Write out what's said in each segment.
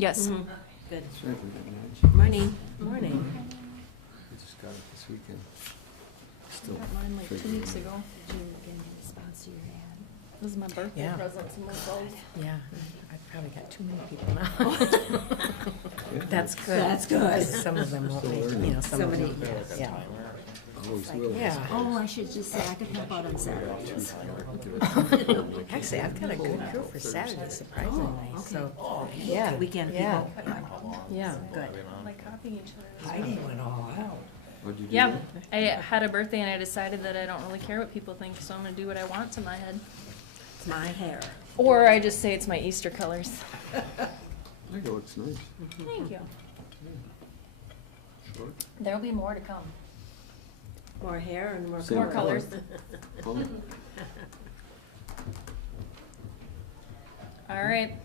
Yes. Mhm. Good. That's right, we got nine. Morning. Morning. We just got it this weekend. Still Got mine like 2 figuring weeks it ago. Did you get any response to your ad? This is my birthday Yeah. present to myself. Yeah, I've probably got too many people now. Yeah, That's good. That's good. Some of them won't Still make, learning. you know, some of Somebody- them, yeah. Always will. Yeah. Oh, I should just say I could help out on Saturdays. Actually, I've got a good crew for Saturday, surprisingly, okay. so, yeah. Weekend Yeah, people. yeah. Good. Like copying each other. Heidi went all out. What'd you do? Yeah, I had a birthday and I decided that I don't really care what people think, so I'm gonna do what I want to my head. It's my hair. Or I just say it's my Easter colors. I think it looks nice. Thank you. Short. There'll be more to come. More hair and more Same More colors. color. All right,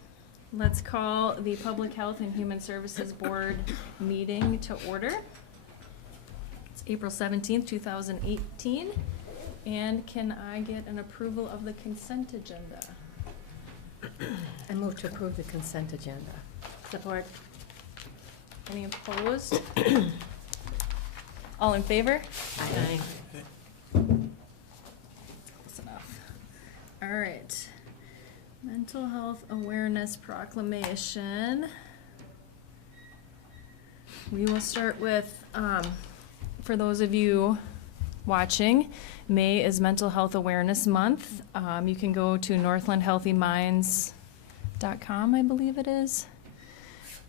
let's call the Public Health and Human Services Board meeting to order. It's April 17th, 2018. And can I get an approval of the consent agenda? I move to approve the consent agenda. Support. Any opposed? All in favor? Aye. That's enough. All right. Mental Health Awareness Proclamation. We will start with, for those of you watching, May is Mental Health Awareness Month. You can go to northlandhealthyminds.com, I believe it is,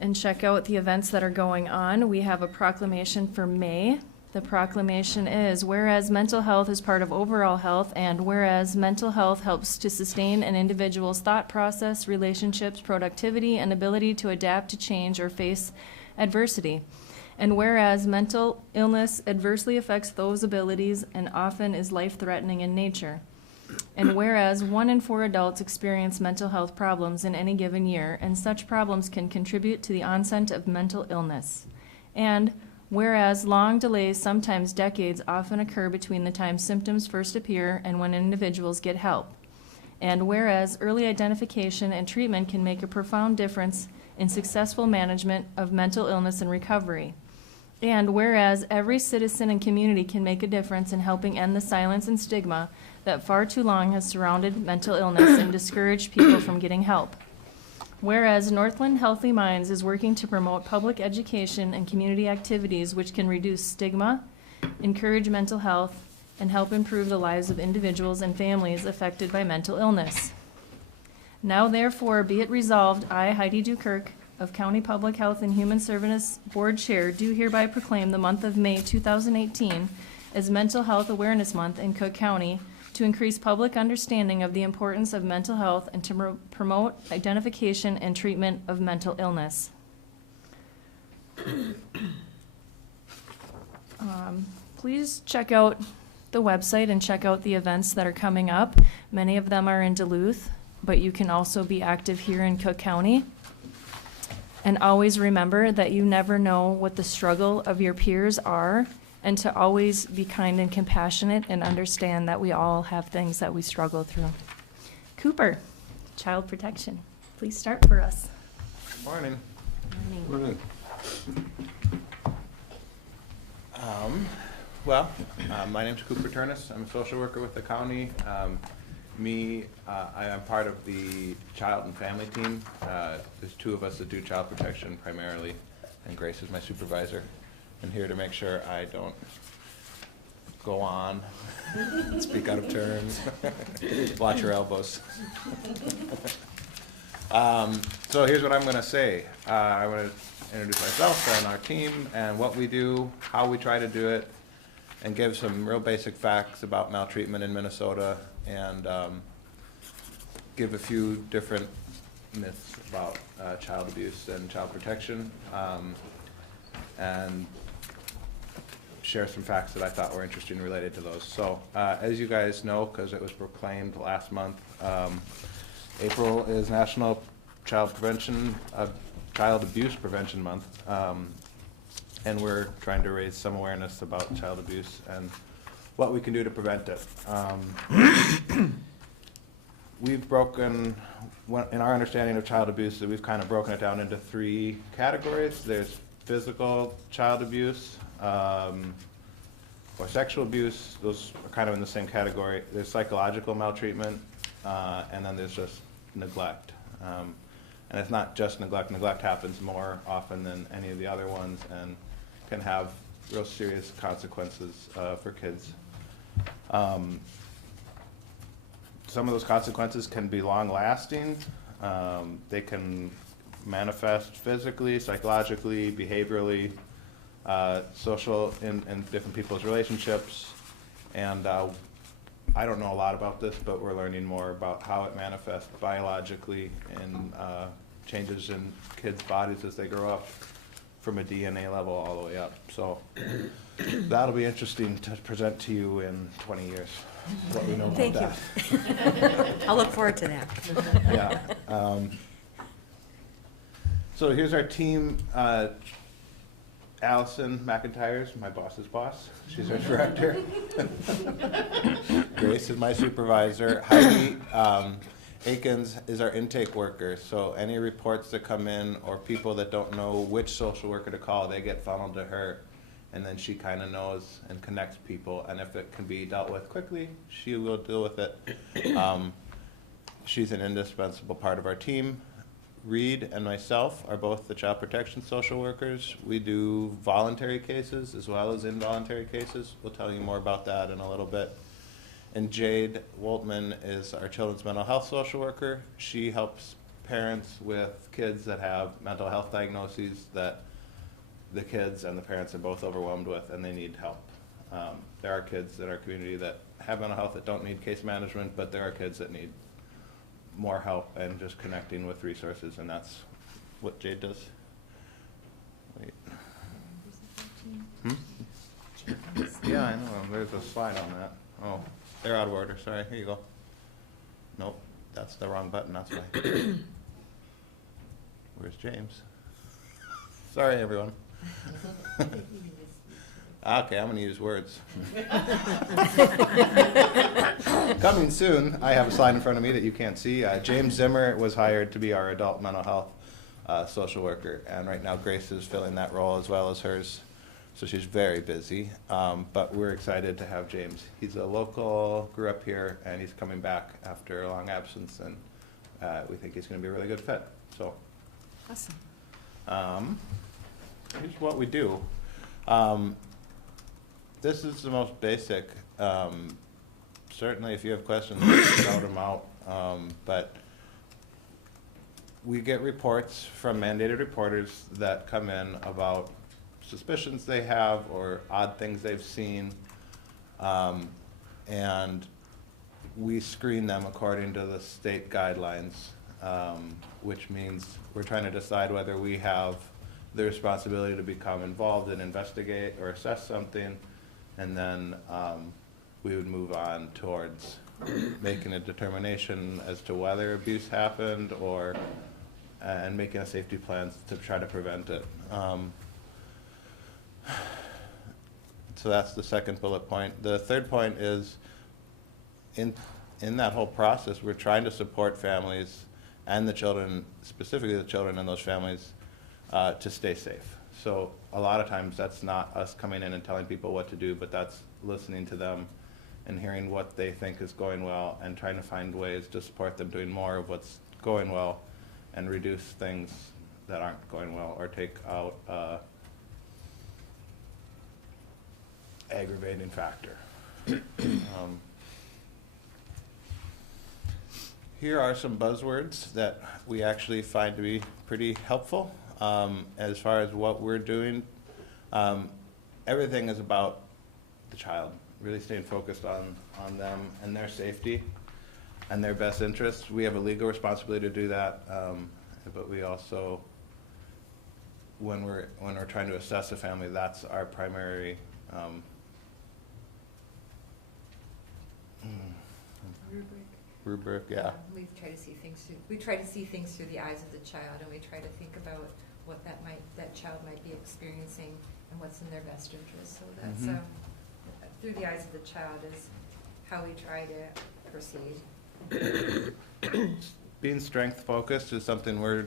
and check out the events that are going on. We have a proclamation for May. The proclamation is, whereas mental health is part of overall health, and whereas mental health helps to sustain an individual's thought process, relationships, productivity, and ability to adapt to change or face adversity. And whereas mental illness adversely affects those abilities and often is life-threatening in nature. And whereas 1 in 4 adults experience mental health problems in any given year, and such problems can contribute to the onset of mental illness. And whereas long delays, sometimes decades, often occur between the time symptoms first appear and when individuals get help. And whereas early identification and treatment can make a profound difference in successful management of mental illness and recovery. And whereas every citizen and community can make a difference in helping end the silence and stigma that far too long has surrounded mental illness and discouraged people from getting help. Whereas Northland Healthy Minds is working to promote public education and community activities which can reduce stigma, encourage mental health, and help improve the lives of individuals and families affected by mental illness. Now therefore be it resolved, I, Heidi Dukirk, of County Public Health and Human Services Board Chair, do hereby proclaim the month of May 2018 as Mental Health Awareness Month in Cook County to increase public understanding of the importance of mental health and to promote identification and treatment of mental illness. Please check out the website and check out the events that are coming up. Many of them are in Duluth, but you can also be active here in Cook County. And always remember that you never know what the struggle of your peers are, and to always be kind and compassionate and understand that we all have things that we struggle through. Cooper, Child Protection, please start for us. Morning. Morning. My name's Cooper Turnus. I'm a social worker with the county. I am part of the child and family team. There's 2 of us that do child protection primarily, and Grace is my supervisor. And here to make sure I don't go on, speak out of turn, watch your elbows. So here's what I'm going to say. I want to introduce myself and our team and what we do, how we try to do it, and give some real basic facts about maltreatment in Minnesota, and give a few different myths about child abuse and child protection, and share some facts that I thought were interesting related to those. So as you guys know, because it was proclaimed last month, April is National Child Abuse Prevention Month, and we're trying to raise some awareness about child abuse and what we can do to prevent it. we've broken, in our understanding of child abuse, that we've kind of broken it down into 3 categories. There's physical child abuse, or sexual abuse. Those are kind of in the same category. There's psychological maltreatment, and then there's just neglect. And it's not just neglect. Neglect happens more often than any of the other ones and can have real serious consequences for kids. Some of those consequences can be long-lasting. They can manifest physically, psychologically, behaviorally, social in different people's relationships. And I don't know a lot about this, but we're learning more about how it manifests biologically in changes in kids' bodies as they grow up, from a DNA level all the way up. So that'll be interesting to present to you in 20 years, what we know about Thank that. you. I'll look forward to that. Yeah. So here's our team. Allison McIntyre's my boss's boss. She's our director. Grace is my supervisor. Heidi Akins is our intake worker. So any reports that come in or people that don't know which social worker to call, they get funneled to her. And then she kind of knows and connects people. And if it can be dealt with quickly, she will deal with it. She's an indispensable part of our team. Reed and myself are both the child protection social workers. We do voluntary cases as well as involuntary cases. We'll tell you more about that in a little bit. And Jade Woltman is our children's mental health social worker. She helps parents with kids that have mental health diagnoses that the kids and the parents are both overwhelmed with, and they need help. There are kids in our community that have mental health that don't need case management, but there are kids that need more help and just connecting with resources, and that's what Jade does. Wait. Yeah, I know, there's a slide on that. Oh, they're out of order, sorry, here you go. Nope, that's the wrong button, that's why. Where's James? Sorry, everyone. Okay, I'm gonna use words. Coming soon, I have a slide in front of me that you can't see. James Zimmer was hired to be our adult mental health social worker, and right now Grace is filling that role as well as hers, so she's very busy. But we're excited to have James. He's a local, grew up here, and he's coming back after a long absence, and we think he's gonna be a really good fit, so. Awesome. Here's what we do. This is the most basic. Certainly, if you have questions, shout them out. But we get reports from mandated reporters that come in about suspicions they have or odd things they've seen. And we screen them according to the state guidelines, which means we're trying to decide whether we have the responsibility to become involved and investigate or assess something, and then we would move on towards making a determination as to whether abuse happened or and making a safety plan to try to prevent it. So that's the second bullet point. The third point is in that whole process, we're trying to support families and the children, specifically the children in those families, to stay safe. So a lot of times that's not us coming in and telling people what to do, but that's listening to them and hearing what they think is going well and trying to find ways to support them doing more of what's going well and reduce things that aren't going well or take out aggravating factor. Here are some buzzwords that we actually find to be pretty helpful. As far as what we're doing, everything is about the child, really staying focused on them and their safety and their best interests. We have a legal responsibility to do that, but we also, when we're trying to assess a family, that's our primary rubric, yeah. We try to see things through the eyes of the child, and we try to think about what that child might be experiencing and what's in their best interest. So that's through the eyes of the child is how we try to proceed. being strength-focused is something we're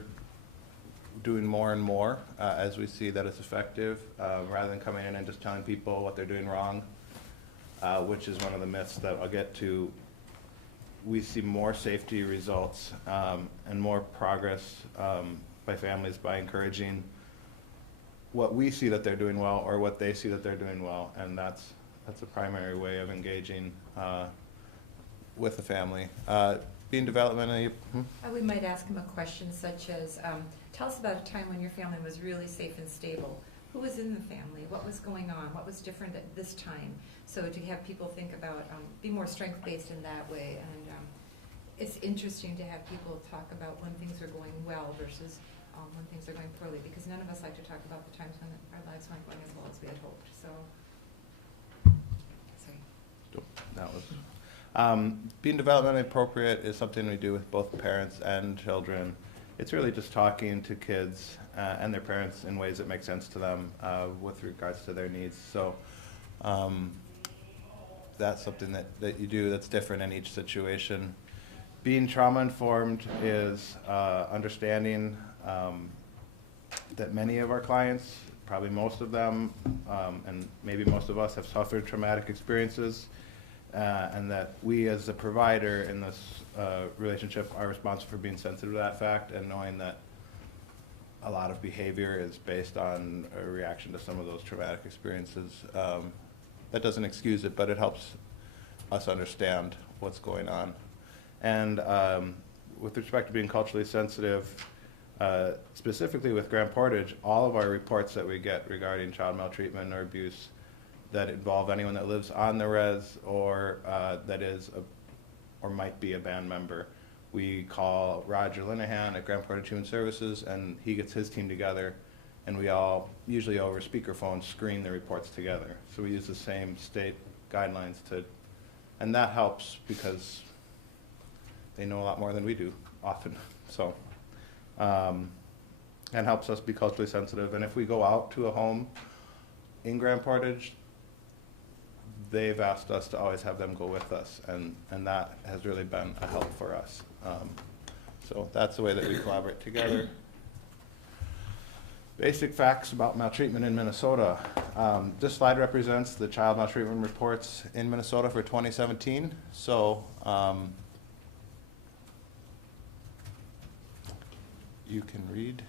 doing more and more as we see that it's effective, rather than coming in and just telling people what they're doing wrong, which is one of the myths that I'll get to. We see more safety results and more progress by families by encouraging what we see that they're doing well or what they see that they're doing well, and that's a primary way of engaging with the family. Being developmentally, We might ask him a question such as, tell us about a time when your family was really safe and stable. Who was in the family? What was going on? What was different at this time? So to have people think about, be more strength-based in that way. And it's interesting to have people talk about when things are going well versus when things are going poorly, because none of us like to talk about the times when our lives weren't going as well as we had hoped. So, sorry. that was. Being developmentally appropriate is something we do with both parents and children. It's really just talking to kids and their parents in ways that make sense to them with regards to their needs. So that's something that you do that's different in each situation. Being trauma-informed is understanding that many of our clients, probably most of them, and maybe most of us, have suffered traumatic experiences, and that we as a provider in this relationship are responsible for being sensitive to that fact and knowing that a lot of behavior is based on a reaction to some of those traumatic experiences. That doesn't excuse it, but it helps us understand what's going on. And with respect to being culturally sensitive, specifically with Grand Portage, all of our reports that we get regarding child maltreatment or abuse that involve anyone that lives on the res or that is or might be a band member, we call Roger Linehan at Grand Portage Human Services, and he gets his team together, and we all, usually over speakerphone, screen the reports together. So we use the same state guidelines and that helps because they know a lot more than we do often. So, and helps us be culturally sensitive. And if we go out to a home in Grand Portage, they've asked us to always have them go with us, and that has really been a help for us. So that's the way that we collaborate together. Basic facts about maltreatment in Minnesota. This slide represents the child maltreatment reports in Minnesota for 2017. So you can read.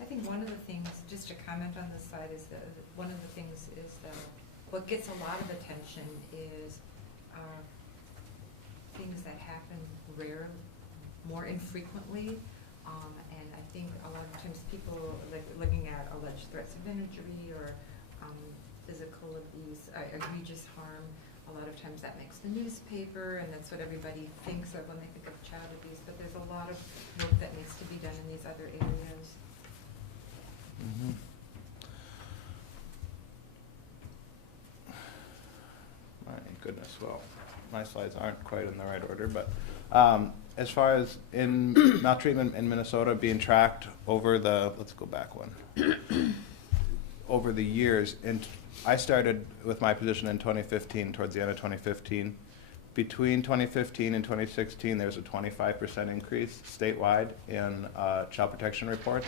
I think one of the things, just to comment on this slide, is that one of the things is that what gets a lot of attention is things that happen more infrequently, and I think a lot of times people like looking at alleged threats of injury or physical abuse, egregious harm. A lot of times that makes the newspaper, and that's what everybody thinks of when they think of child abuse. But there's a lot of work that needs to be done in these other areas. Mm-hmm. My goodness, well, my slides aren't quite in the right order, but as far as in maltreatment in Minnesota being tracked over the, let's go back one, over the years, and I started with my position in 2015, towards the end of 2015. Between 2015 and 2016, there's a 25% increase statewide in child protection reports,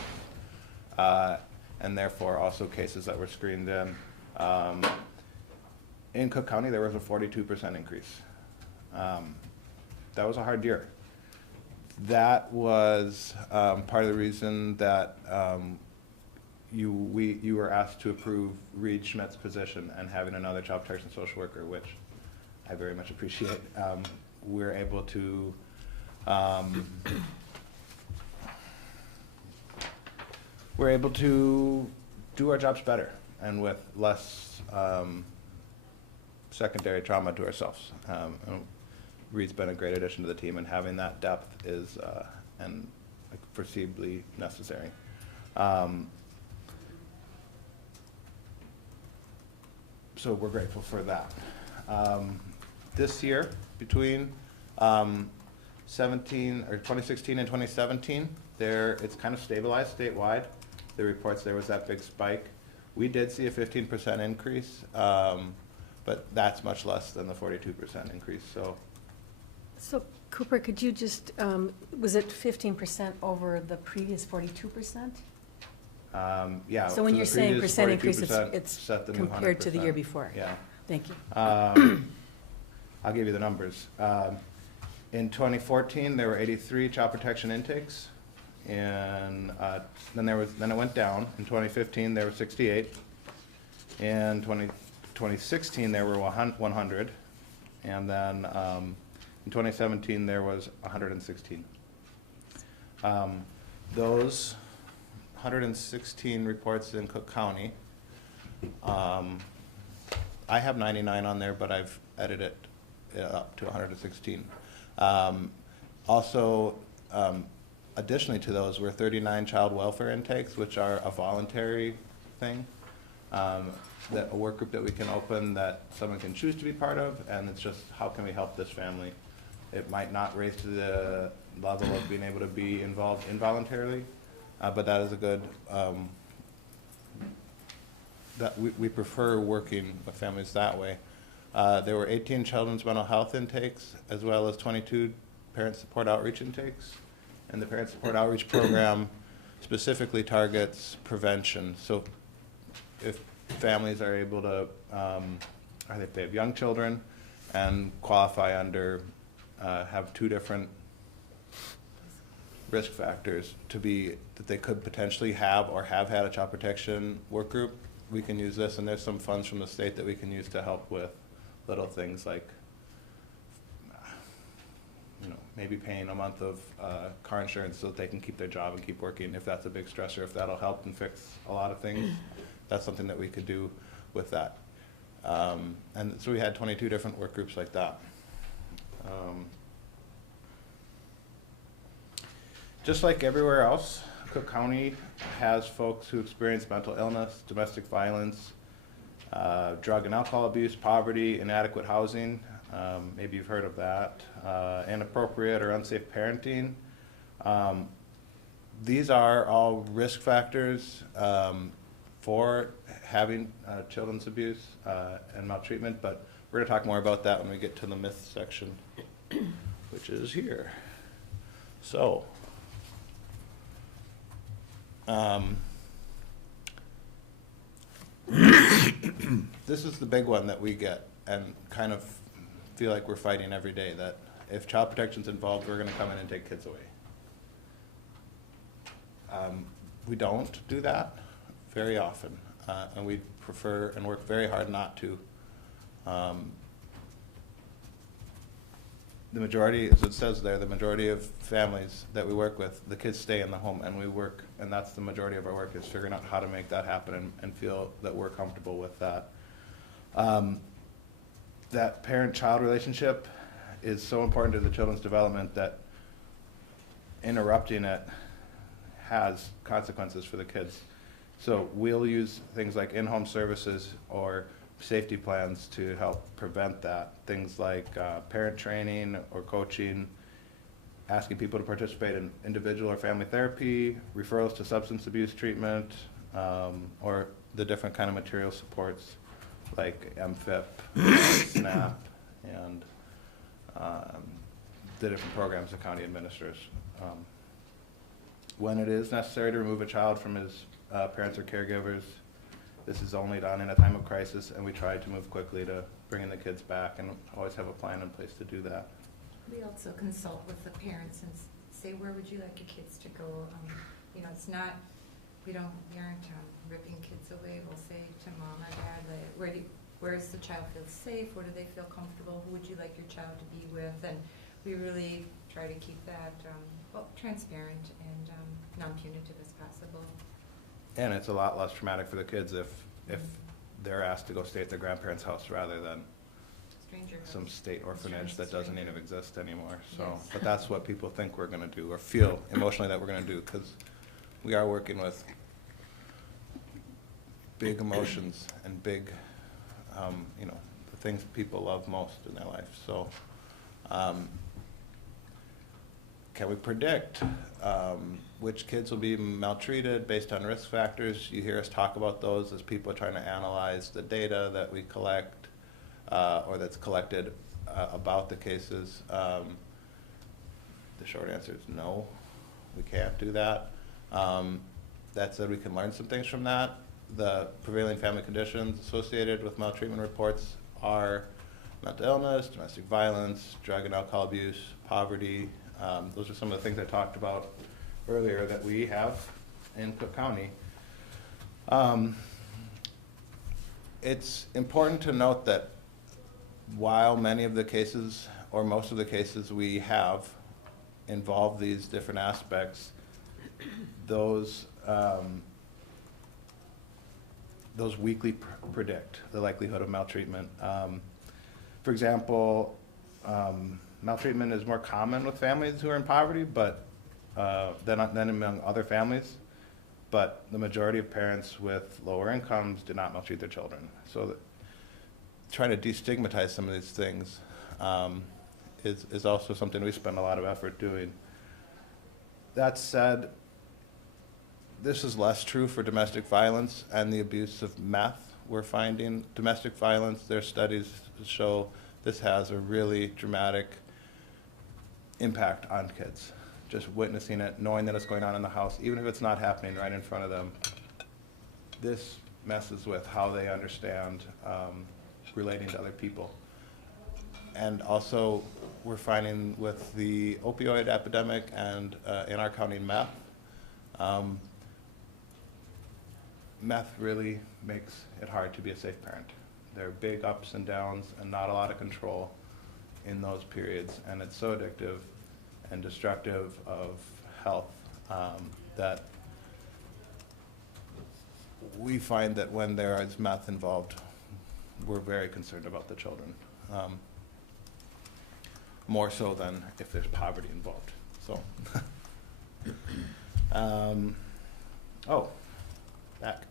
and therefore also cases that were screened in. In Cook County, there was a 42% increase. That was a hard year. That was part of the reason that you were asked to approve Reed Schmidt's position and having another child protection social worker, which I very much appreciate. We're able to do our jobs better and with less secondary trauma to ourselves. Reed's been a great addition to the team, and having that depth is and foreseeably necessary. So we're grateful for that. This year, between 2016 and 2017, it's kind of stabilized statewide. The reports, there was that big spike. We did see a 15% increase, but that's much less than the 42% increase, so. So Cooper, could you just, was it 15% over the previous 42%? Yeah. So when the you're saying previous percent increase, 42% it's set the new compared to the year 100%. before? Yeah. Thank you. I'll give you the numbers. In 2014, there were 83 child protection intakes, and then it went down. In 2015, there were 68. In 2016, there were 100, and then in 2017, there was 116. Those 116 reports in Cook County. I have 99 on there, but I've edited it up to 116. Also, additionally to those were 39 child welfare intakes, which are a voluntary thing, that a work group that we can open that someone can choose to be part of, and it's just how can we help this family. It might not raise to the level of being able to be involved involuntarily, but that is a good, that we prefer working with families that way. There were 18 children's mental health intakes, as well as 22 parent support outreach intakes. And the parent support outreach program specifically targets prevention. So if families are able to, or if they have young children and qualify under, have two different risk factors to be, that they could potentially have or have had a child protection work group, we can use this, and there's some funds from the state that we can use to help with little things like, maybe paying a month of car insurance so that they can keep their job and keep working, if that's a big stressor, if that'll help and fix a lot of things. That's something that we could do with that. And so we had 22 different work groups like that. Just like everywhere else, Cook County has folks who experience mental illness, domestic violence, drug and alcohol abuse, poverty, inadequate housing. Maybe you've heard of that. Inappropriate or unsafe parenting. These are all risk factors for having children's abuse and maltreatment, but we're going to talk more about that when we get to the myths section, which is here. So, this is the big one that we get and kind of feel like we're fighting every day, that if child protection's involved, we're going to come in and take kids away. We don't do that very often, and we prefer and work very hard not to. The majority, as it says there, the majority of families that we work with, the kids stay in the home, and we work, and that's the majority of our work, is figuring out how to make that happen and feel that we're comfortable with that. That parent-child relationship is so important to the children's development that interrupting it has consequences for the kids. So we'll use things like in-home services or safety plans to help prevent that. Things like parent training or coaching, asking people to participate in individual or family therapy, referrals to substance abuse treatment, or the different kind of material supports like MFIP, SNAP, and the different programs the county administers. When it is necessary to remove a child from his parents or caregivers, this is only done in a time of crisis, and we try to move quickly to bring in the kids back and always have a plan in place to do that. We also consult with the parents and say, where would you like your kids to go? It's not, we aren't ripping kids away. We'll say to mom or dad, like, where does the child feel safe? Where do they feel comfortable? Who would you like your child to be with? And we really try to keep that transparent and non-punitive as possible. And it's a lot less traumatic for the kids if they're asked to go stay at their grandparents' house rather than Stranger some house. state orphanage that doesn't even exist anymore. So, Yes. but that's what people think we're going to do or feel emotionally that we're going to do, because we are working with big emotions and big, the things people love most in their life. So, can we predict which kids will be maltreated based on risk factors? You hear us talk about those as people are trying to analyze the data that we collect. or that's collected about the cases. The short answer is no, we can't do that. That said, we can learn some things from that. The prevailing family conditions associated with maltreatment reports are mental illness, domestic violence, drug and alcohol abuse, poverty. Those are some of the things I talked about earlier that we have in Cook County. It's important to note that while many of the cases, or most of the cases we have, involve these different aspects, those weakly predict the likelihood of maltreatment. For example, maltreatment is more common with families who are in poverty, but than among other families. But the majority of parents with lower incomes do not maltreat their children. So trying to destigmatize some of these things is also something we spend a lot of effort doing. That said, this is less true for domestic violence and the abuse of meth. We're finding domestic violence, their studies show this has a really dramatic impact on kids. Just witnessing it, knowing that it's going on in the house, even if it's not happening right in front of them, this messes with how they understand relating to other people. And also, we're finding with the opioid epidemic and in our county meth, meth really makes it hard to be a safe parent. There are big ups and downs and not a lot of control in those periods, and it's so addictive and destructive of health that we find that when there is meth involved, we're very concerned about the children. More so than if there's poverty involved. So, back.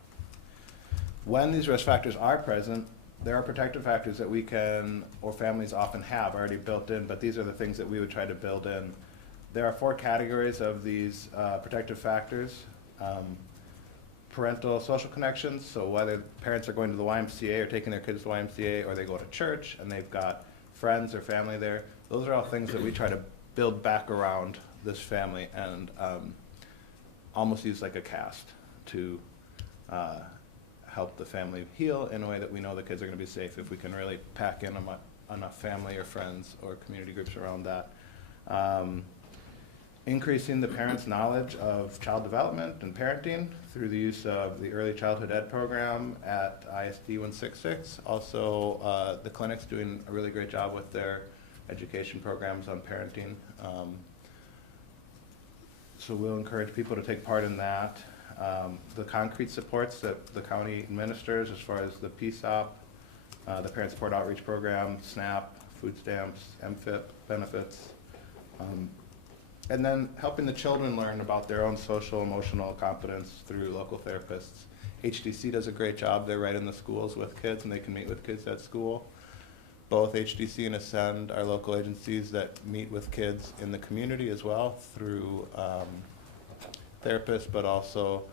When these risk factors are present, there are protective factors that we can, or families often have already built in, but these are the things that we would try to build in. There are 4 categories of these protective factors. Parental social connections, so whether parents are going to the YMCA or taking their kids to the YMCA, or they go to church and they've got friends or family there, those are all things that we try to build back around this family and almost use like a cast to help the family heal in a way that we know the kids are going to be safe if we can really pack in enough family or friends or community groups around that. Increasing the parents' knowledge of child development and parenting through the use of the Early Childhood Ed program at ISD 166. Also, the clinic's doing a really great job with their education programs on parenting. So we'll encourage people to take part in that. The concrete supports that the county administers as far as the PSOP, the Parent Support Outreach Program, SNAP, food stamps, MFIP benefits. And then helping the children learn about their own social, emotional competence through local therapists. HDC does a great job. They're right in the schools with kids, and they can meet with kids at school. Both HDC and Ascend are local agencies that meet with kids in the community as well through therapists, but also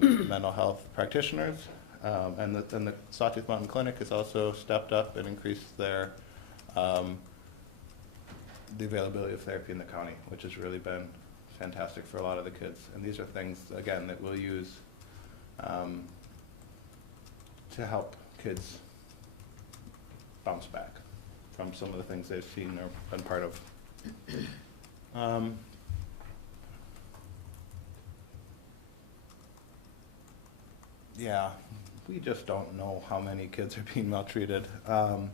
mental health practitioners. And the Sawtooth Mountain Clinic has also stepped up and increased their the availability of therapy in the county, which has really been fantastic for a lot of the kids. And these are things, again, that we'll use to help kids bounce back from some of the things they've seen or been part of. Yeah, we just don't know how many kids are being maltreated. The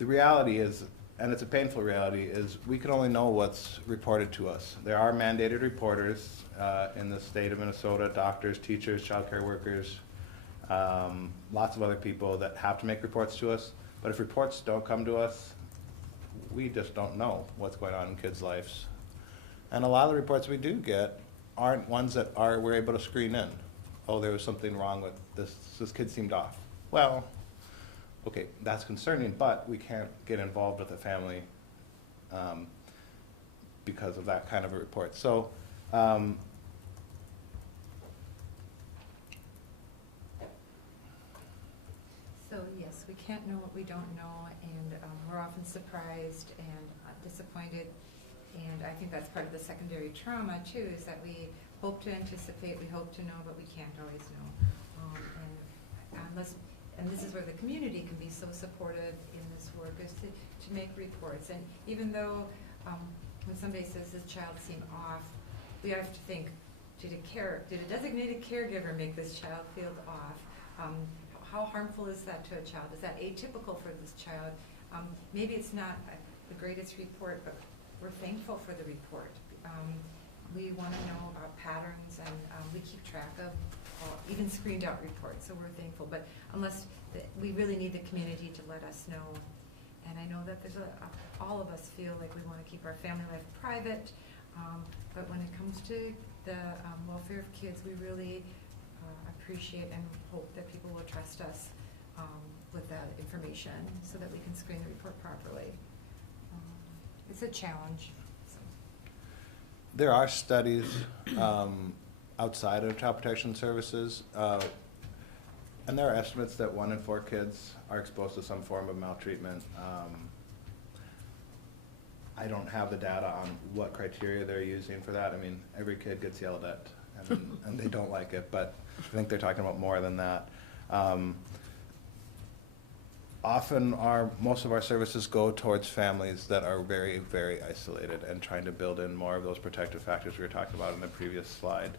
reality is, and it's a painful reality, is we can only know what's reported to us. There are mandated reporters in the state of Minnesota, doctors, teachers, child care workers, lots of other people that have to make reports to us. But if reports don't come to us, we just don't know what's going on in kids' lives. And a lot of the reports we do get aren't ones that we're able to screen in. Oh, there was something wrong with this kid seemed off. Well, okay, that's concerning, but we can't get involved with the family because of that kind of a report. So, So yes, we can't know what we don't know, and we're often surprised and disappointed. And I think that's part of the secondary trauma too, is that we hope to anticipate, we hope to know, but we can't always know. And this is where the community can be so supportive in this work, is to make reports. And even though when somebody says this child seemed off, we have to think, did a designated caregiver make this child feel off? How harmful is that to a child? Is that atypical for this child? Maybe it's not the greatest report, but we're thankful for the report. We want to know about patterns, and we keep track of even screened out reports, so we're thankful. But we really need the community to let us know. And I know that there's all of us feel like we want to keep our family life private, but when it comes to the welfare of kids, we really appreciate and hope that people will trust us with that information so that we can screen the report properly. It's a challenge. So. There are studies outside of Child Protection Services, and there are estimates that 1 in 4 kids are exposed to some form of maltreatment. I don't have the data on what criteria they're using for that. I mean, every kid gets yelled at, and they don't like it, but I think they're talking about more than that. Often most of our services go towards families that are very, very isolated, and trying to build in more of those protective factors we were talking about in the previous slide,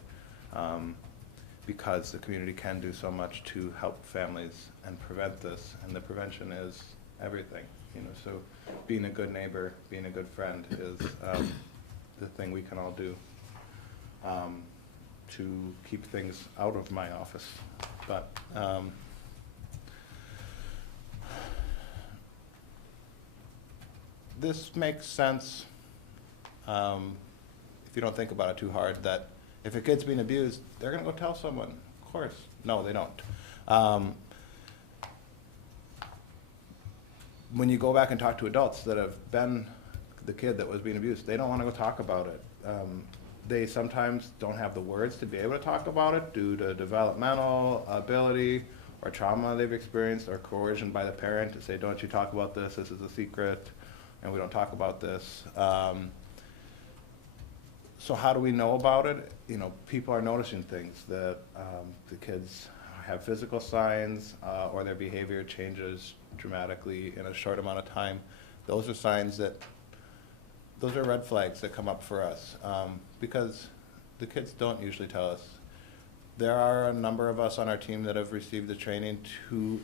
because the community can do so much to help families and prevent this, and the prevention is everything. So being a good neighbor, being a good friend is the thing we can all do to keep things out of my office. But this makes sense if you don't think about it too hard, that if a kid's being abused, they're going to go tell someone. Of course. No, they don't. When you go back and talk to adults that have been the kid that was being abused, they don't want to go talk about it. They sometimes don't have the words to be able to talk about it due to developmental ability or trauma they've experienced, or coercion by the parent to say, don't you talk about this, this is a secret, and we don't talk about this. So how do we know about it? People are noticing things, that the kids have physical signs or their behavior changes dramatically in a short amount of time. Those are red flags that come up for us, because the kids don't usually tell us. There are a number of us on our team that have received the training to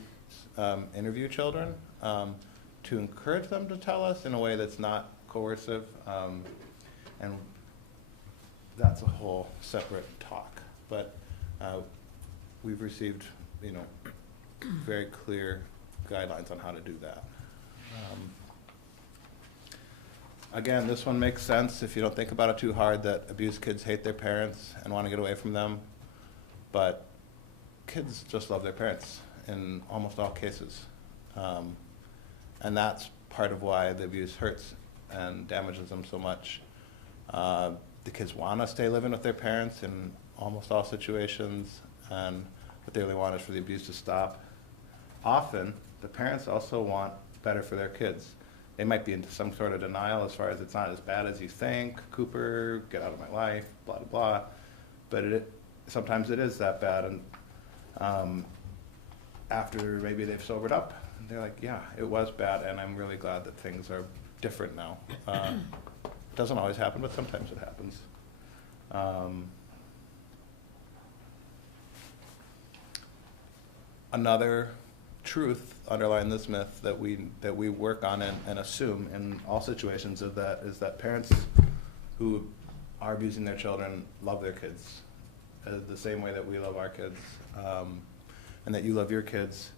interview children, to encourage them to tell us in a way that's not coercive, and that's a whole separate talk. But we've received, very clear guidelines on how to do that. Again, this one makes sense if you don't think about it too hard, that abused kids hate their parents and want to get away from them. But kids just love their parents in almost all cases. And that's part of why the abuse hurts and damages them so much. The kids want to stay living with their parents in almost all situations, and what they really want is for the abuse to stop. Often, the parents also want better for their kids. They might be into some sort of denial as far as it's not as bad as you think, Cooper, get out of my life, blah, blah, blah. But sometimes it is that bad, and after maybe they've sobered up, they're like, yeah, it was bad, and I'm really glad that things are different now. It doesn't always happen, but sometimes it happens. Another truth underlying this myth that we work on and assume in all situations is that parents who are abusing their children love their kids the same way that we love our kids, and that you love your kids.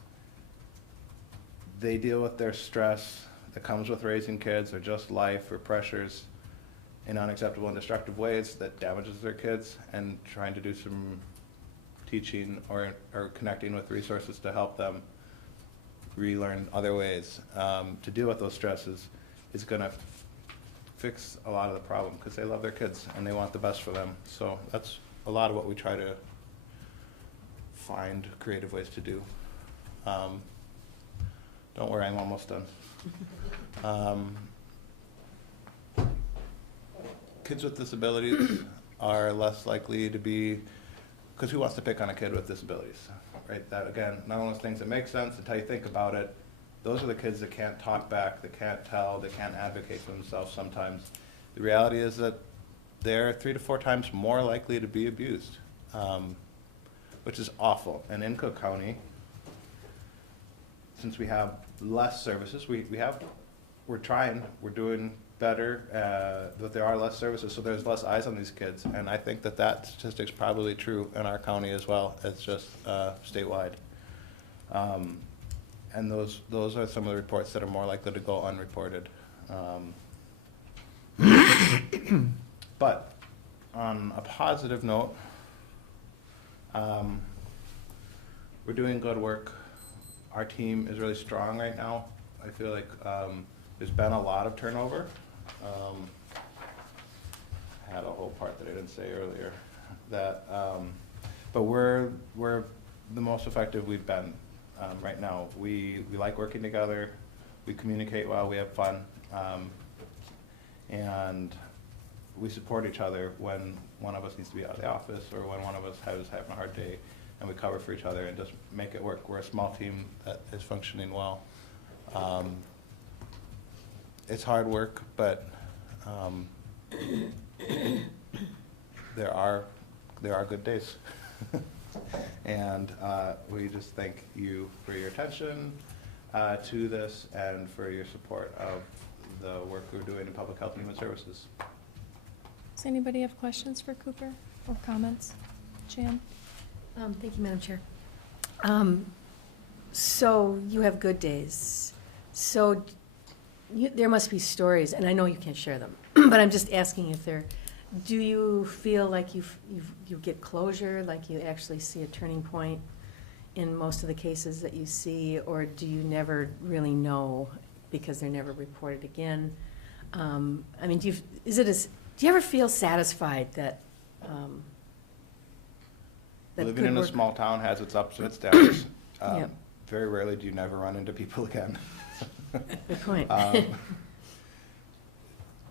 They deal with their stress that comes with raising kids, or just life, or pressures in unacceptable and destructive ways that damages their kids, and trying to do some teaching or connecting with resources to help them relearn other ways to deal with those stresses is going to fix a lot of the problem, because they love their kids and they want the best for them. So that's a lot of what we try to find creative ways to do. Don't worry, I'm almost done. Kids with disabilities are less likely to be, because who wants to pick on a kid with disabilities, right? That, again, not only things that make sense until you think about it, those are the kids that can't talk back, that can't tell, that can't advocate for themselves sometimes. The reality is that they're 3 to 4 times more likely to be abused, which is awful. And in Cook County, since we have less services, we're trying, we're doing better, but there are less services, so there's less eyes on these kids. And I think that statistic's probably true in our county as well. It's just statewide. And those are some of the reports that are more likely to go unreported. But on a positive note, we're doing good work. Our team is really strong right now. I feel like there's been a lot of turnover. I had a whole part that I didn't say earlier. But we're the most effective we've been right now. We like working together. We communicate well. We have fun, and we support each other when one of us needs to be out of the office or when one of us is having a hard day, and we cover for each other and just make it work. We're a small team that is functioning well. It's hard work, but there are good days. And we just thank you for your attention to this and for your support of the work we're doing in public health and human services. Does anybody have questions for Cooper or comments? Jan? Thank you, Madam Chair. So you have good days. So there must be stories, and I know you can't share them, but I'm just asking if do you feel like you get closure, like you actually see a turning point in most of the cases that you see, or do you never really know because they're never reported again? I mean, do you ever feel satisfied that Living good in a work- small town has its ups and its downs. Yep. Very rarely do you never run into people again. Good point.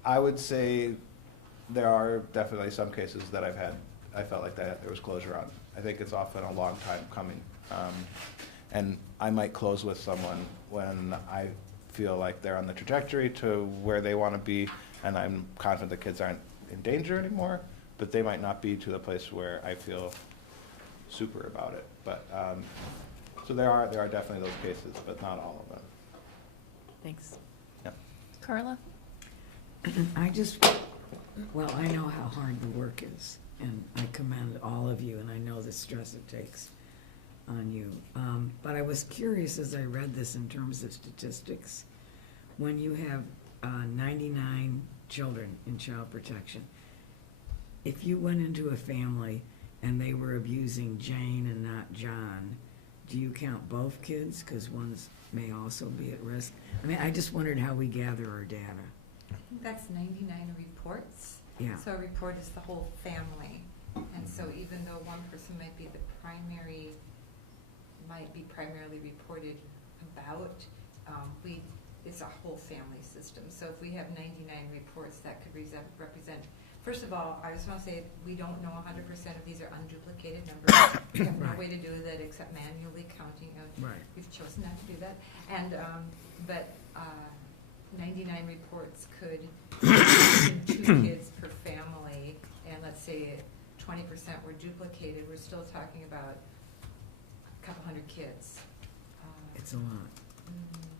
I would say there are definitely some cases that I felt like that there was closure on. I think it's often a long time coming. And I might close with someone when I feel like they're on the trajectory to where they want to be, and I'm confident the kids aren't in danger anymore, but they might not be to the place where I feel super about it. But so there are definitely those cases, but not all of them. Thanks. Yeah. Carla? Well, I know how hard the work is, and I commend all of you, and I know the stress it takes on you. But I was curious as I read this in terms of statistics. When you have 99 children in child protection, if you went into a family and they were abusing Jane and not John, do you count both kids? Because ones may also be at risk. I mean, I just wondered how we gather our data. I think that's 99 reports. Yeah. So a report is the whole family. And so even though one person might be primarily reported about, it's a whole family system. So if we have 99 reports, that could represent, first of all, I just want to say, we don't know 100% of these are unduplicated numbers. We have no Right. way to do that except manually counting. Right. We've chosen not to do that. And, but 99 reports could be 2 kids per family, and let's say 20% were duplicated, we're still talking about a couple hundred kids. It's a lot.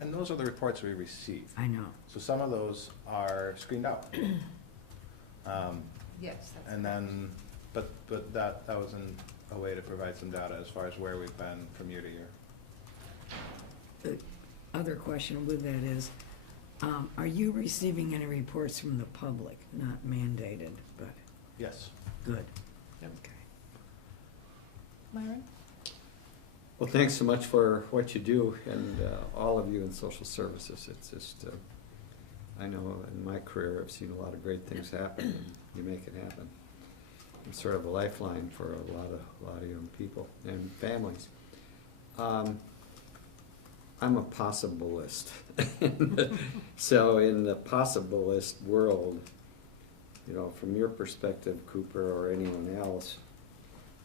And those are the reports we receive. I know. So some of those are screened out. Yes, that's And then, but that was a way to provide some data as far as where we've been from year to year. The other question with that is, are you receiving any reports from the public? Not mandated, but Yes. good. Yep. Okay. Myron? Well, thanks so much for what you do, and all of you in social services. It's just, I know in my career I've seen a lot of great things happen, and you make it happen. It's sort of a lifeline for a lot of young people and families. I'm a possibilist. So in the possibilist world, you know, from your perspective, Cooper, or anyone else,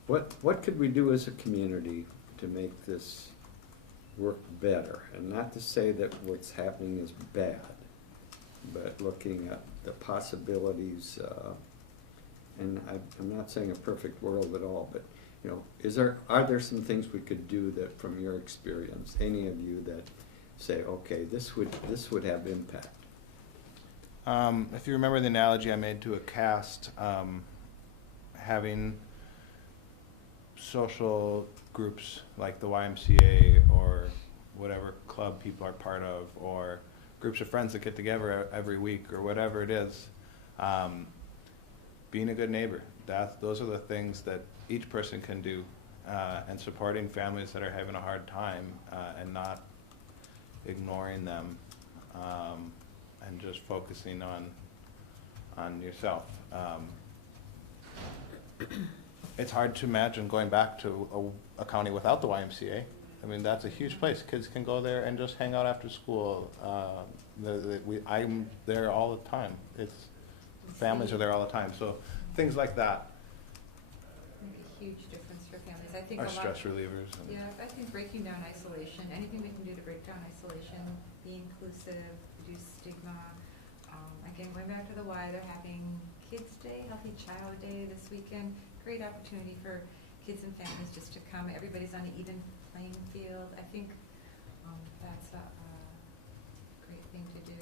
what could we do as a community to make this work better? And not to say that what's happening is bad, but looking at the possibilities, and I'm not saying a perfect world at all, but, you know, are there some things we could do that, from your experience, any of you that say, okay, this would have impact? If you remember the analogy I made to a cast, having social groups like the YMCA or whatever club people are part of, or groups of friends that get together every week, or whatever it is, being a good neighbor. Those are the things that each person can do, and supporting families that are having a hard time, and not ignoring them, and just focusing on yourself. It's hard to imagine going back to a county without the YMCA. I mean, that's a huge place. Kids can go there and just hang out after school. I'm there all the time. Families are there all the time. So things like that Make a huge difference for families. I think are a lot. stress relievers. Yeah, I think breaking down isolation, anything we can do to break down isolation, be inclusive, reduce stigma. Again, going back to the Y, they're having Kids Day, Healthy Child Day this weekend. Great opportunity for kids and families just to come. Everybody's on an even playing field. I think that's a great thing to do.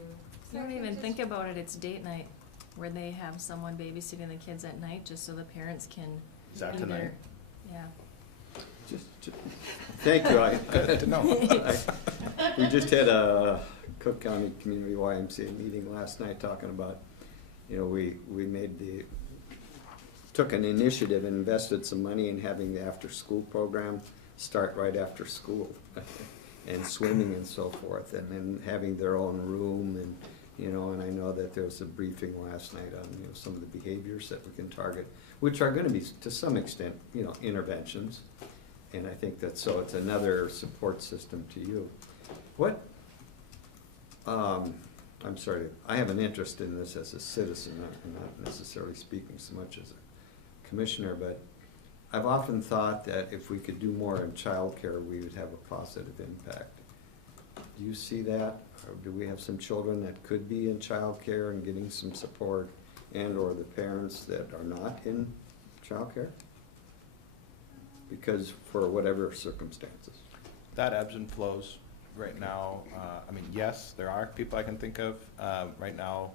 So You I don't even just- think about it, it's date night, where they have someone babysitting the kids at night, just so the parents can Is that be tonight? there. Yeah. Just, thank you. Good to know. We just had a Cook County Community YMCA meeting last night talking about, you know, we took an initiative and invested some money in having the after-school program start right after school, and swimming and so forth, and then having their own room, and, you know, and I know that there was a briefing last night on, you know, some of the behaviors that we can target, which are gonna be, to some extent, you know, interventions. And I think that, so it's another support system to you. What, I'm sorry, I have an interest in this as a citizen, not necessarily speaking so much as a commissioner, but I've often thought that if we could do more in childcare, we would have a positive impact. Do you see that? Or do we have some children that could be in childcare and getting some support, and/or the parents that are not in childcare? Because for whatever circumstances. That ebbs and flows right now. I mean, yes, there are people I can think of. Right now,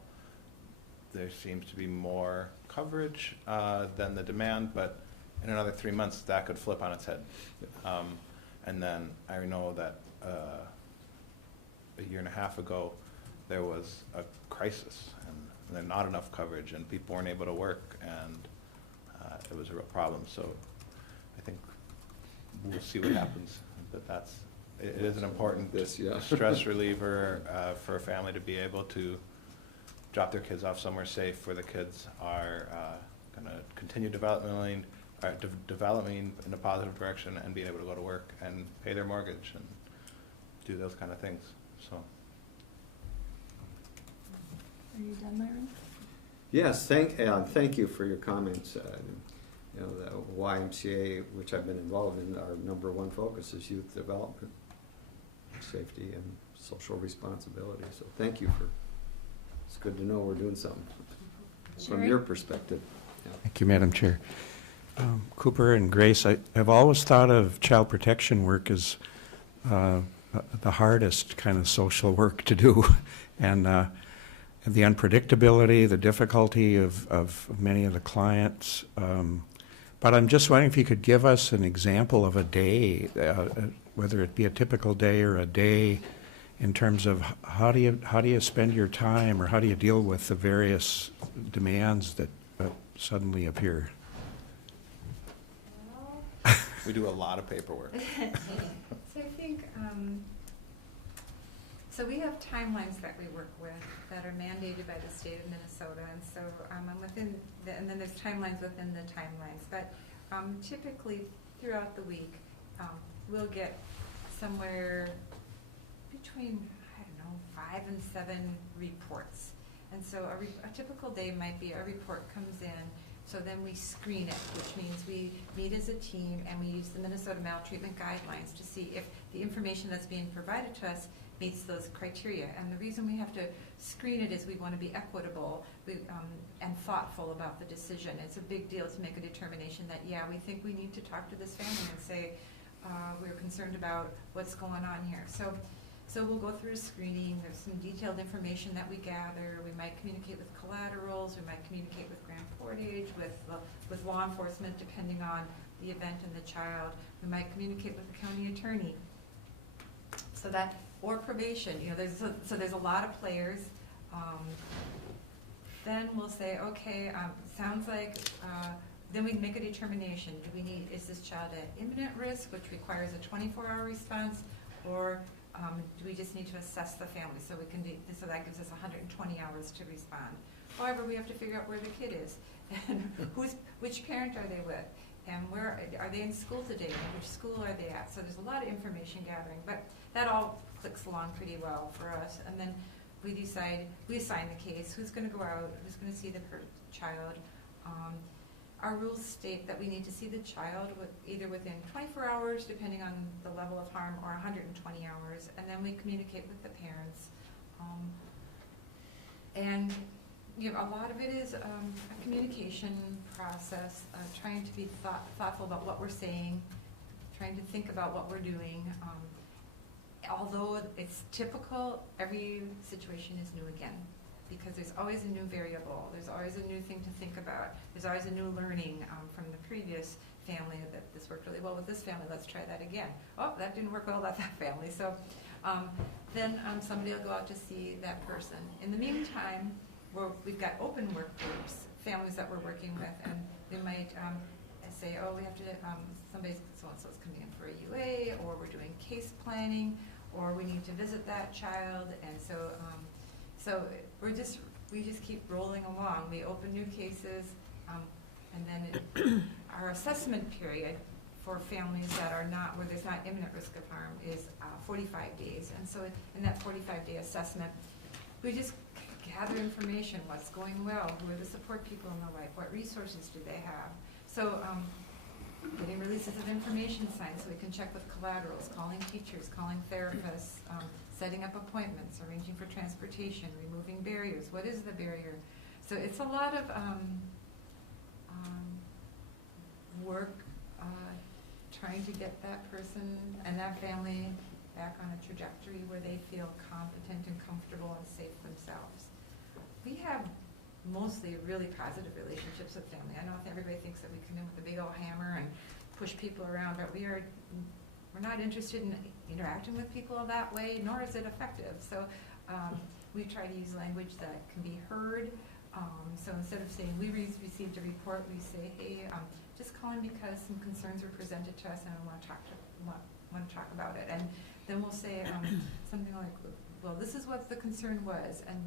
there seems to be more coverage than the demand, but in another 3 months, that could flip on its head. And then I know that a year and a half ago, there was a crisis, and then not enough coverage, and people weren't able to work, and it was a real problem. So I think we'll see what happens, but it is an important stress reliever for a family to be able to drop their kids off somewhere safe, where the kids are going to continue developing in a positive direction, and be able to go to work and pay their mortgage and do those kind of things. So. Are you done, Myron? Yes, thank you for your comments. You know, the YMCA, which I've been involved in, our number one focus is youth development, safety, and social responsibility. So thank you it's good to know we're doing something from Sherry? your perspective. Yeah. Thank you, Madam Chair. Cooper and Grace, I've always thought of child protection work as the hardest kind of social work to do. And the unpredictability, the difficulty of many of the clients. But I'm just wondering if you could give us an example of a day, whether it be a typical day or a day, in terms of how do you spend your time, or how do you deal with the various demands that suddenly appear? We do a lot of paperwork. So I think, so we have timelines that we work with that are mandated by the state of Minnesota, and so I'm within, and then there's timelines within the timelines. But typically throughout the week, we'll get somewhere between, I don't know, 5 and 7 reports. And so a typical day might be a report comes in, so then we screen it, which means we meet as a team and we use the Minnesota Maltreatment Guidelines to see if the information that's being provided to us meets those criteria. And the reason we have to screen it is we want to be equitable and thoughtful about the decision. It's a big deal to make a determination that, yeah, we think we need to talk to this family and say, we're concerned about what's going on here. So we'll go through a screening. There's some detailed information that we gather. We might communicate with collaterals. We might communicate with Grand Portage, with law enforcement, depending on the event and the child. We might communicate with the county attorney. So that, or probation. You know, there's a lot of players. Then we'll say, okay, sounds like. Then we make a determination. Is this child at imminent risk, which requires a 24-hour response, or do we just need to assess the family so we can do, so that gives us 120 hours to respond. However, we have to figure out where the kid is and which parent are they with, and where are they in school today, and which school are they at. So there's a lot of information gathering, but that all clicks along pretty well for us. And then we decide, we assign the case, who's going to go out, who's going to see the child. Our rules state that we need to see the child either within 24 hours, depending on the level of harm, or 120 hours, and then we communicate with the parents. And you know, a lot of it is a communication process, trying to be thoughtful about what we're saying, trying to think about what we're doing. Although it's typical, every situation is new again, because there's always a new variable. There's always a new thing to think about. There's always a new learning from the previous family that this worked really well with this family. Let's try that again. Oh, that didn't work well with that family. So then somebody will go out to see that person. In the meantime, we've got open work groups, families that we're working with, and we might say, oh, we have to, somebody's, so-and-so's coming in for a UA, or we're doing case planning, or we need to visit that child, and so we just keep rolling along. We open new cases, and then our assessment period for families that are not, where there's not imminent risk of harm, is 45 days. And so in that 45-day assessment, we just gather information, what's going well, who are the support people in their life, what resources do they have. So getting releases of information signed so we can check with collaterals, calling teachers, calling therapists, setting up appointments, arranging for transportation, removing barriers. What is the barrier? So it's a lot of work trying to get that person and that family back on a trajectory where they feel competent and comfortable and safe themselves. We have mostly really positive relationships with family. I know everybody thinks that we come in with a big old hammer and push people around, but we're not interested in interacting with people that way, nor is it effective. So we try to use language that can be heard. So instead of saying we received a report, we say, hey, just calling because some concerns were presented to us and I want to talk about it. And then we'll say something like, well, this is what the concern was, and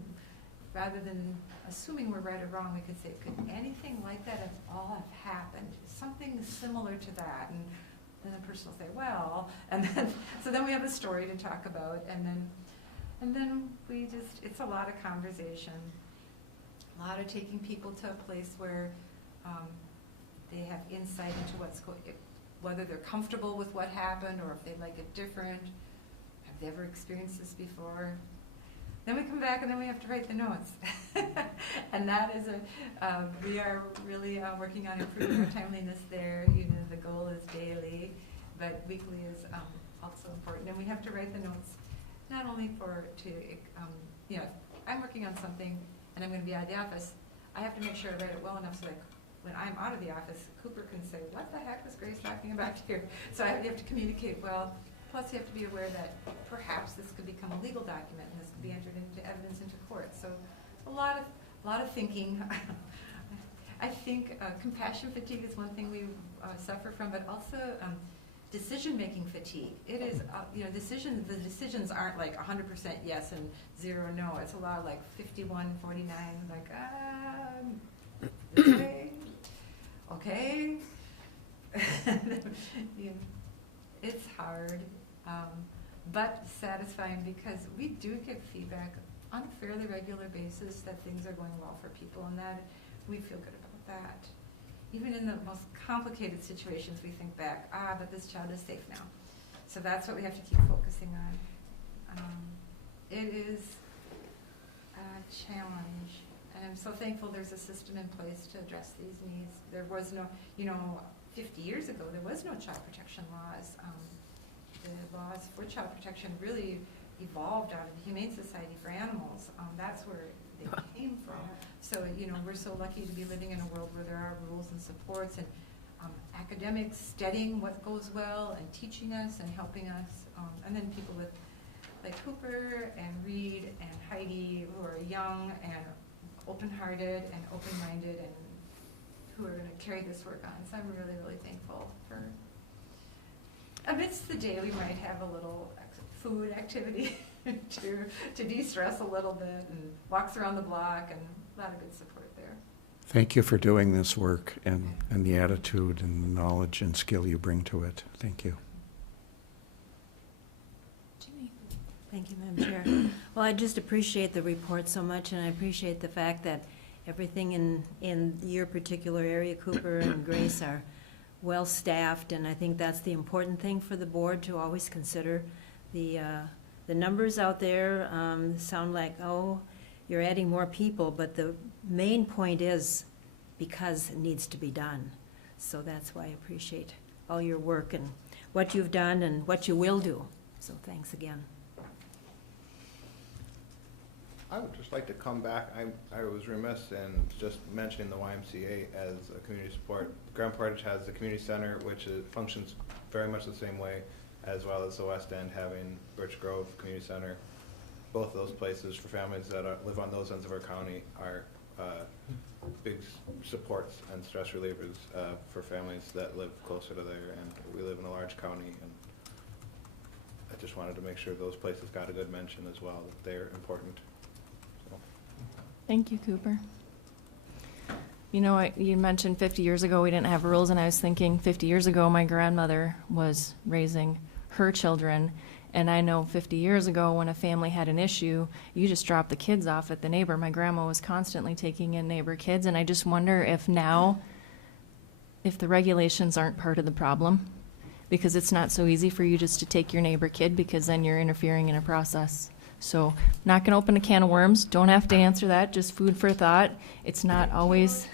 rather than assuming we're right or wrong, we could say, could anything like that at all have happened? Something similar to that. And then the person will say, well, and then, so then we have a story to talk about, and then we just, it's a lot of conversation, a lot of taking people to a place where they have insight into what's going, whether they're comfortable with what happened or if they like it different. Have they ever experienced this before? Then we come back and then we have to write the notes. And that is we are really working on improving our timeliness there. You know, the goal is daily, but weekly is also important. And we have to write the notes, not only you know, if I'm working on something and I'm going to be out of the office, I have to make sure I write it well enough so that when I'm out of the office, Cooper can say, what the heck was Grace talking about here? So you have to communicate well. Plus, you have to be aware that perhaps this could become a legal document and this could be entered into evidence into court. So a lot of thinking. I think compassion fatigue is one thing we suffer from, but also decision-making fatigue. It is, you know, the decisions aren't like 100% yes and 0 no. It's a lot of like 51, 49, like, this way, okay. You know, it's hard. but satisfying because we do get feedback on a fairly regular basis that things are going well for people, and that we feel good about that. Even in the most complicated situations, we think back, but this child is safe now. So that's what we have to keep focusing on. It is a challenge, and I'm so thankful there's a system in place to address these needs. There was no, 50 years ago, there was no child protection laws. The laws for child protection really evolved out of the Humane Society for Animals. That's where they came from. So, we're so lucky to be living in a world where there are rules and supports and academics studying what goes well and teaching us and helping us. And then people like Cooper and Reed and Heidi, who are young and open-hearted and open-minded and who are going to carry this work on. So I'm really, really thankful for. Amidst the day, we might have a little food activity to de-stress a little bit, and walks around the block, and a lot of good support there. Thank you for doing this work and the attitude and the knowledge and skill you bring to it. Thank you. Ginny. Thank you, Madam Chair. Well, I just appreciate the report so much, and I appreciate the fact that everything in your particular area, Cooper and Grace, are well-staffed, and I think that's the important thing for the board to always consider. The numbers out there sound like, oh, you're adding more people, but the main point is because it needs to be done. So that's why I appreciate all your work and what you've done and what you will do. So thanks again. I would just like to come back. I was remiss in just mentioning the YMCA as a community support. Grand Portage has the community center, which functions very much the same way, as well as the West End having Birch Grove Community Center. Both those places for families that live on those ends of our county are big supports and stress relievers for families that live closer to there. And we live in a large county, and I just wanted to make sure those places got a good mention as well, that they're important. Thank you, Cooper. You mentioned 50 years ago we didn't have rules, and I was thinking 50 years ago my grandmother was raising her children, and I know 50 years ago when a family had an issue, you just dropped the kids off at the neighbor. My grandma was constantly taking in neighbor kids, and I just wonder if now, if the regulations aren't part of the problem, because it's not so easy for you just to take your neighbor kid, because then you're interfering in a process. So, not going to open a can of worms. Don't have to answer that. Just food for thought. It's not always.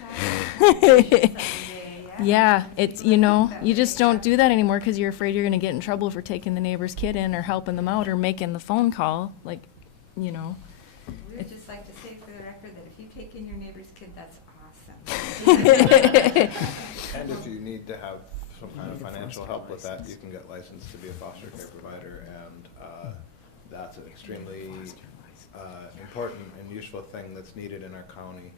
Yeah, it's, you just don't do that anymore because you're afraid you're going to get in trouble for taking the neighbor's kid in or helping them out or making the phone call. We would just like to say for the record that if you take in your neighbor's kid, that's awesome. And if you need to have some kind of financial help with that, you can get licensed to be a foster care provider, and that's an extremely important and useful thing that's needed in our county,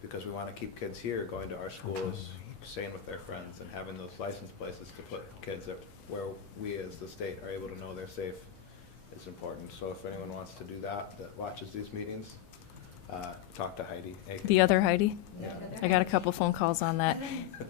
because we want to keep kids here going to our schools, staying with their friends, and having those license places to put kids where we as the state are able to know they're safe is important. So if anyone wants to do that watches these meetings, talk to Heidi. The other Heidi? Yeah. I got a couple phone calls on that.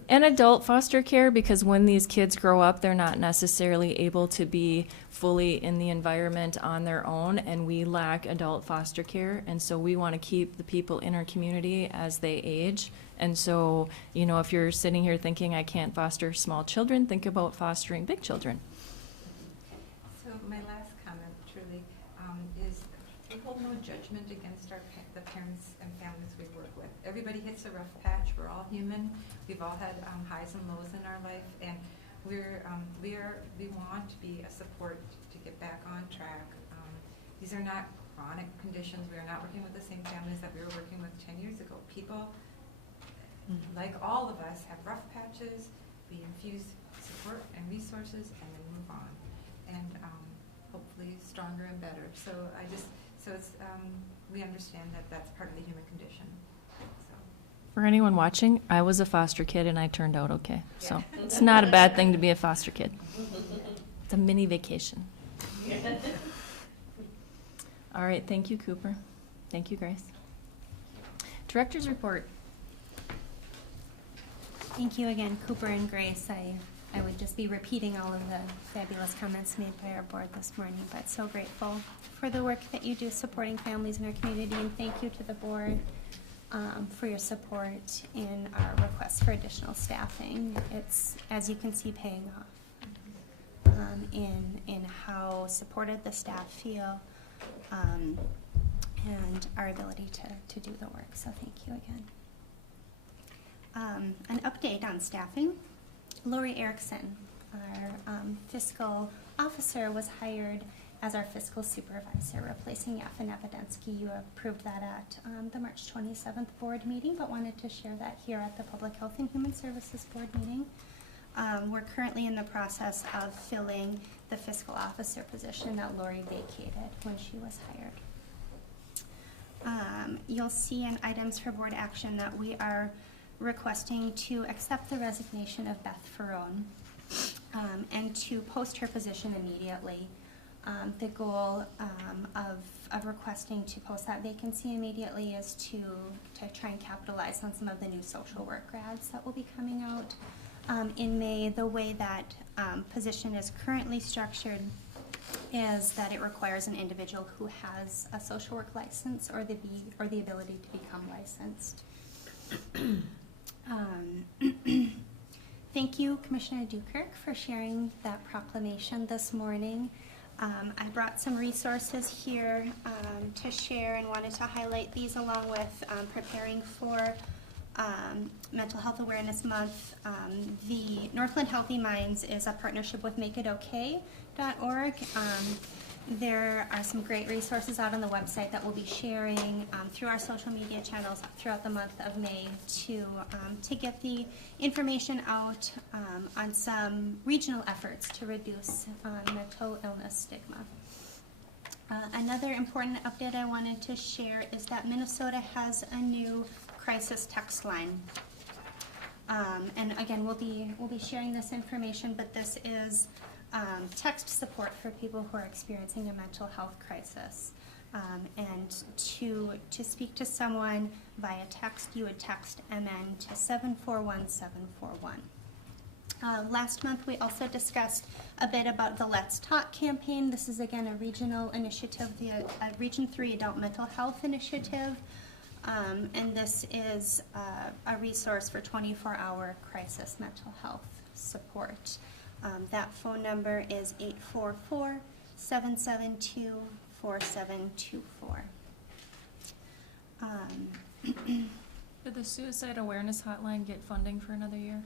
And adult foster care, because when these kids grow up, they're not necessarily able to be fully in the environment on their own, and we lack adult foster care. And so we want to keep the people in our community as they age. And so, if you're sitting here thinking, I can't foster small children, think about fostering big children. So my last comment, truly, is we hold no judgment against the parents and families we work with. Everybody hits a rough patch. We're all human. We've all had highs and lows in our life, and we want to be a support to get back on track. These are not chronic conditions. We are not working with the same families that we were working with 10 years ago. People, like all of us, have rough patches. We infuse support and resources, and then move on, and hopefully stronger and better. So we understand that that's part of the human condition. So. For anyone watching, I was a foster kid and I turned out okay. So it's not a bad thing to be a foster kid. It's a mini vacation. All right, thank you, Cooper. Thank you, Grace. Director's report. Thank you again, Cooper and Grace. I I would just be repeating all of the fabulous comments made by our board this morning, but so grateful for the work that you do supporting families in our community, and thank you to the board for your support in our request for additional staffing. It's, as you can see, paying off in how supported the staff feel and our ability to do the work, so thank you again. An update on staffing. Lori Erickson, our fiscal officer, was hired as our fiscal supervisor, replacing Yaffa Nevedensky. You approved that at the March 27th board meeting, but wanted to share that here at the Public Health and Human Services board meeting. We're currently in the process of filling the fiscal officer position that Lori vacated when she was hired. You'll see in items for board action that we are requesting to accept the resignation of Beth Ferrone and to post her position immediately. The goal of requesting to post that vacancy immediately is to try and capitalize on some of the new social work grads that will be coming out in May. The way that position is currently structured is that it requires an individual who has a social work license or the ability to become licensed. Thank you, Commissioner Dukirk, for sharing that proclamation this morning. I brought some resources here to share and wanted to highlight these along with preparing for Mental Health Awareness Month. The Northland Healthy Minds is a partnership with MakeItOK.org. There are some great resources out on the website that we'll be sharing through our social media channels throughout the month of May to get the information out on some regional efforts to reduce mental illness stigma. Another important update I wanted to share is that Minnesota has a new crisis text line. And again, we'll be sharing this information, but this is text support for people who are experiencing a mental health crisis. And to speak to someone via text, you would text MN to 741741. Last month, we also discussed a bit about the Let's Talk campaign. This is, again, a regional initiative, the Region 3 Adult Mental Health Initiative. And this is a resource for 24-hour crisis mental health support. That phone number is 844-772-4724. Did the suicide awareness hotline get funding for another year?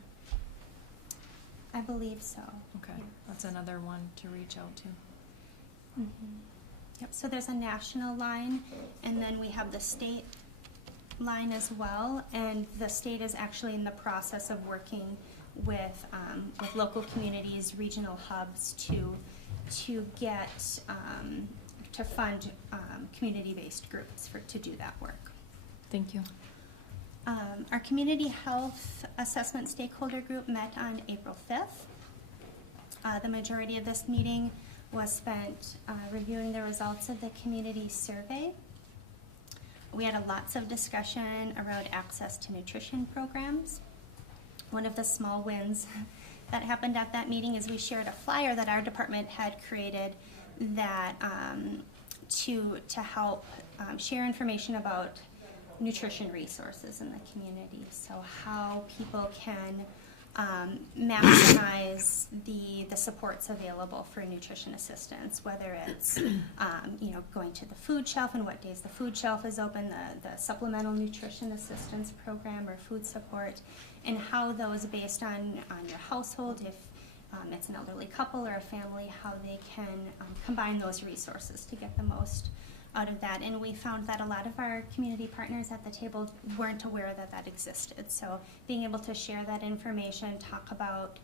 I believe so. Okay, Yes. that's another one to reach out to. Mm-hmm. Yep, so there's a national line, and then we have the state line as well, and the state is actually in the process of working with local communities, regional hubs to get to fund community-based groups to do that work. Thank you. Our community health assessment stakeholder group met on April 5th. The majority of this meeting was spent reviewing the results of the community survey. We had lots of discussion around access to nutrition programs. One of the small wins that happened at that meeting is we shared a flyer that our department had created that to help share information about nutrition resources in the community. So how people can maximize the supports available for nutrition assistance, whether it's going to the food shelf and what days the food shelf is open, the supplemental nutrition assistance program or food support, and how those based on your household, if it's an elderly couple or a family, how they can combine those resources to get the most out of that. And we found that a lot of our community partners at the table weren't aware that that existed. So being able to share that information, talk about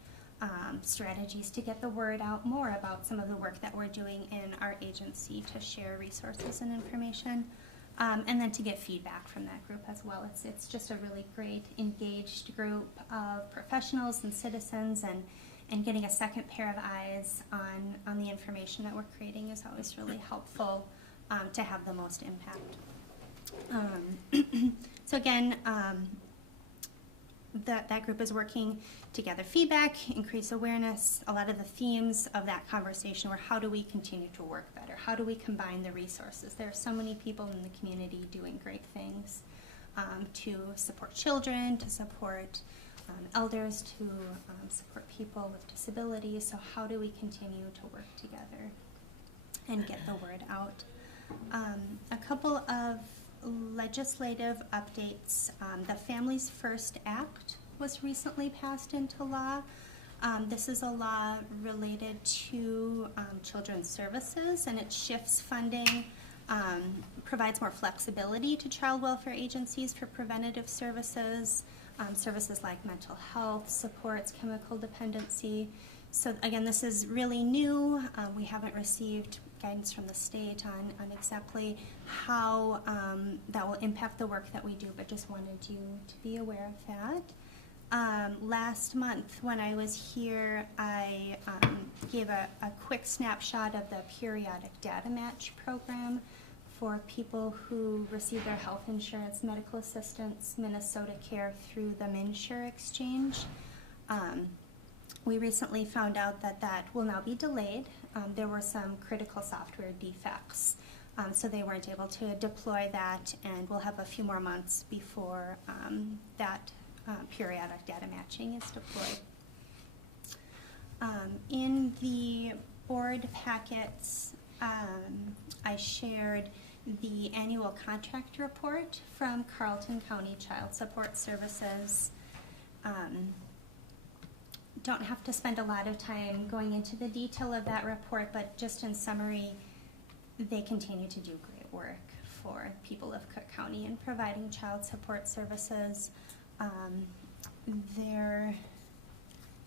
strategies to get the word out more about some of the work that we're doing in our agency to share resources and information, and then to get feedback from that group as well. It's just a really great engaged group of professionals and citizens, and getting a second pair of eyes on the information that we're creating is always really helpful to have the most impact. So again, that group is working to gather feedback, increase awareness. A lot of the themes of that conversation were how do we continue to work better? How do we combine the resources? There are so many people in the community doing great things to support children, to support elders, to support people with disabilities. So how do we continue to work together and get the word out? A couple of legislative updates. The Families First Act was recently passed into law. This is a law related to children's services, and it shifts funding, provides more flexibility to child welfare agencies for preventative services, services like mental health, supports chemical dependency. So again, this is really new. We haven't received guidance from the state on exactly how that will impact the work that we do, but just wanted you to be aware of that. Last month when I was here, I gave a quick snapshot of the periodic data match program for people who receive their health insurance, medical assistance, Minnesota Care through the MNsure exchange. We recently found out that that will now be delayed. There were some critical software defects, so they weren't able to deploy that, and we'll have a few more months before that periodic data matching is deployed. In the board packets, I shared the annual contract report from Carleton County Child Support Services. Don't have to spend a lot of time going into the detail of that report, but just in summary, they continue to do great work for people of Cook County in providing child support services. There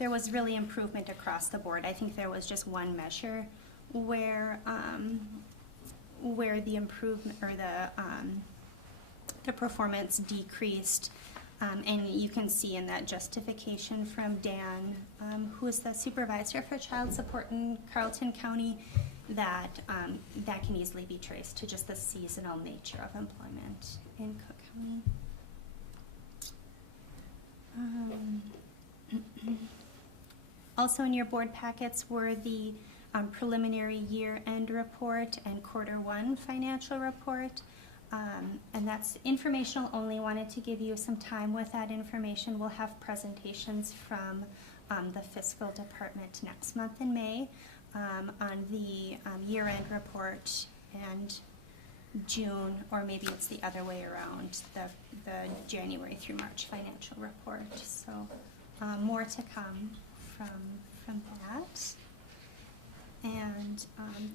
was really improvement across the board. I think there was just one measure where the improvement or the performance decreased. And you can see in that justification from Dan, who is the supervisor for child support in Carleton County, that that can easily be traced to just the seasonal nature of employment in Cook County. Also in your board packets were the preliminary year-end report and quarter-1 financial report. And that's informational only. Wanted to give you some time with that information. We'll have presentations from the fiscal department next month in May on the year-end report, and June, or maybe it's the other way around, the January through March financial report. So more to come from that. And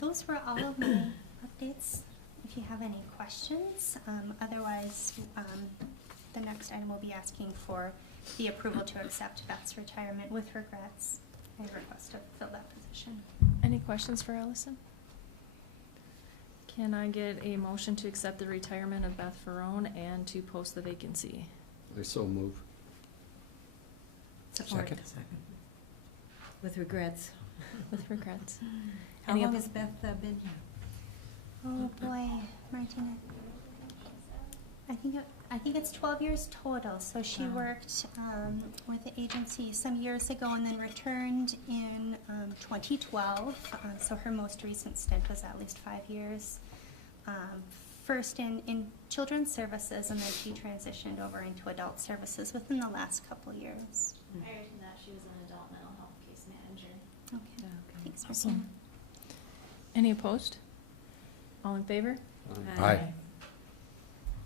those were all of my updates. If you have any questions, otherwise the next item will be asking for the approval to accept Beth's retirement with regrets. I request to fill that position. Any questions for Allison? Can I get a motion to accept the retirement of Beth Ferrone and to post the vacancy? I so move. Support. Second. With regrets. With regrets. How Any long op- has Beth been here? Oh boy, Martina. I think it's 12 years total. So she worked with the agency some years ago and then returned in 2012. So her most recent stint was at least 5 years. First in children's services, and then she transitioned over into adult services within the last couple years. Prior to that, she was an adult mental health case manager. Okay. Thanks, Awesome. Martina. Any opposed? All in favor? Aye.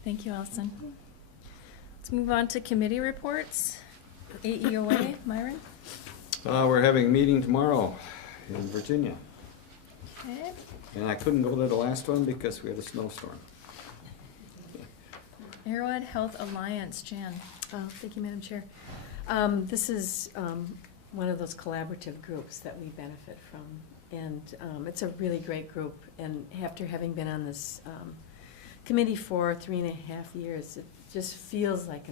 Thank you, Allison. Let's move on to committee reports. AEOA, Myron? We're having a meeting tomorrow in Virginia, Okay. and I couldn't go to the last one because we had a snowstorm. Arrowhead Health Alliance, Jan. Thank you, Madam Chair. This is one of those collaborative groups that we benefit from, and it's a really great group. And after having been on this committee for 3.5 years, it just feels like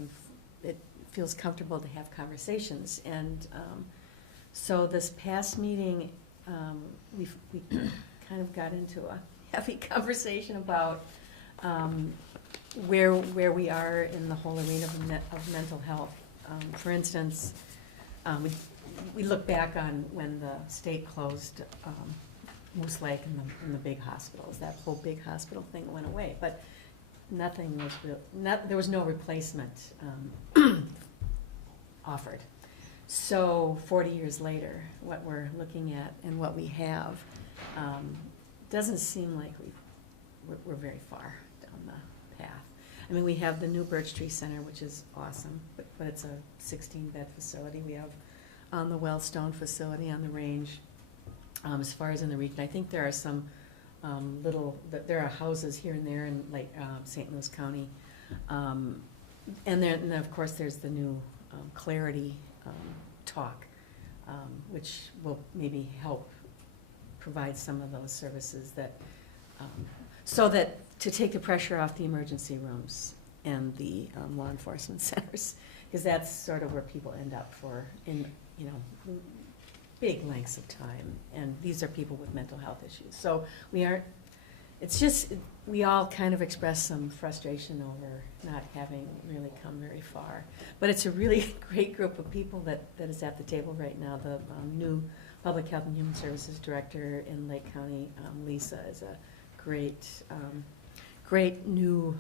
it feels comfortable to have conversations. And so this past meeting, we kind of got into a heavy conversation about where we are in the whole arena of mental health. For instance, we look back on when the state closed Moose Lake and the big hospitals. That whole big hospital thing went away, but nothing was there was no replacement offered. So 40 years later, what we're looking at and what we have doesn't seem like we're very far down the path. I mean, we have the new Birch Tree Center, which is awesome, but it's a 16-bed facility. We have the Wellstone facility on the range. As far as in the region, I think there are some there are houses here and there in like St. Louis County. And then, of course, there's the new Clarity talk, which will maybe help provide some of those services that, so that to take the pressure off the emergency rooms and the law enforcement centers, because that's sort of where people end up for big lengths of time, and these are people with mental health issues. So we all kind of express some frustration over not having really come very far. But it's a really great group of people that is at the table right now. The new Public Health and Human Services Director in Lake County, Lisa, is a great new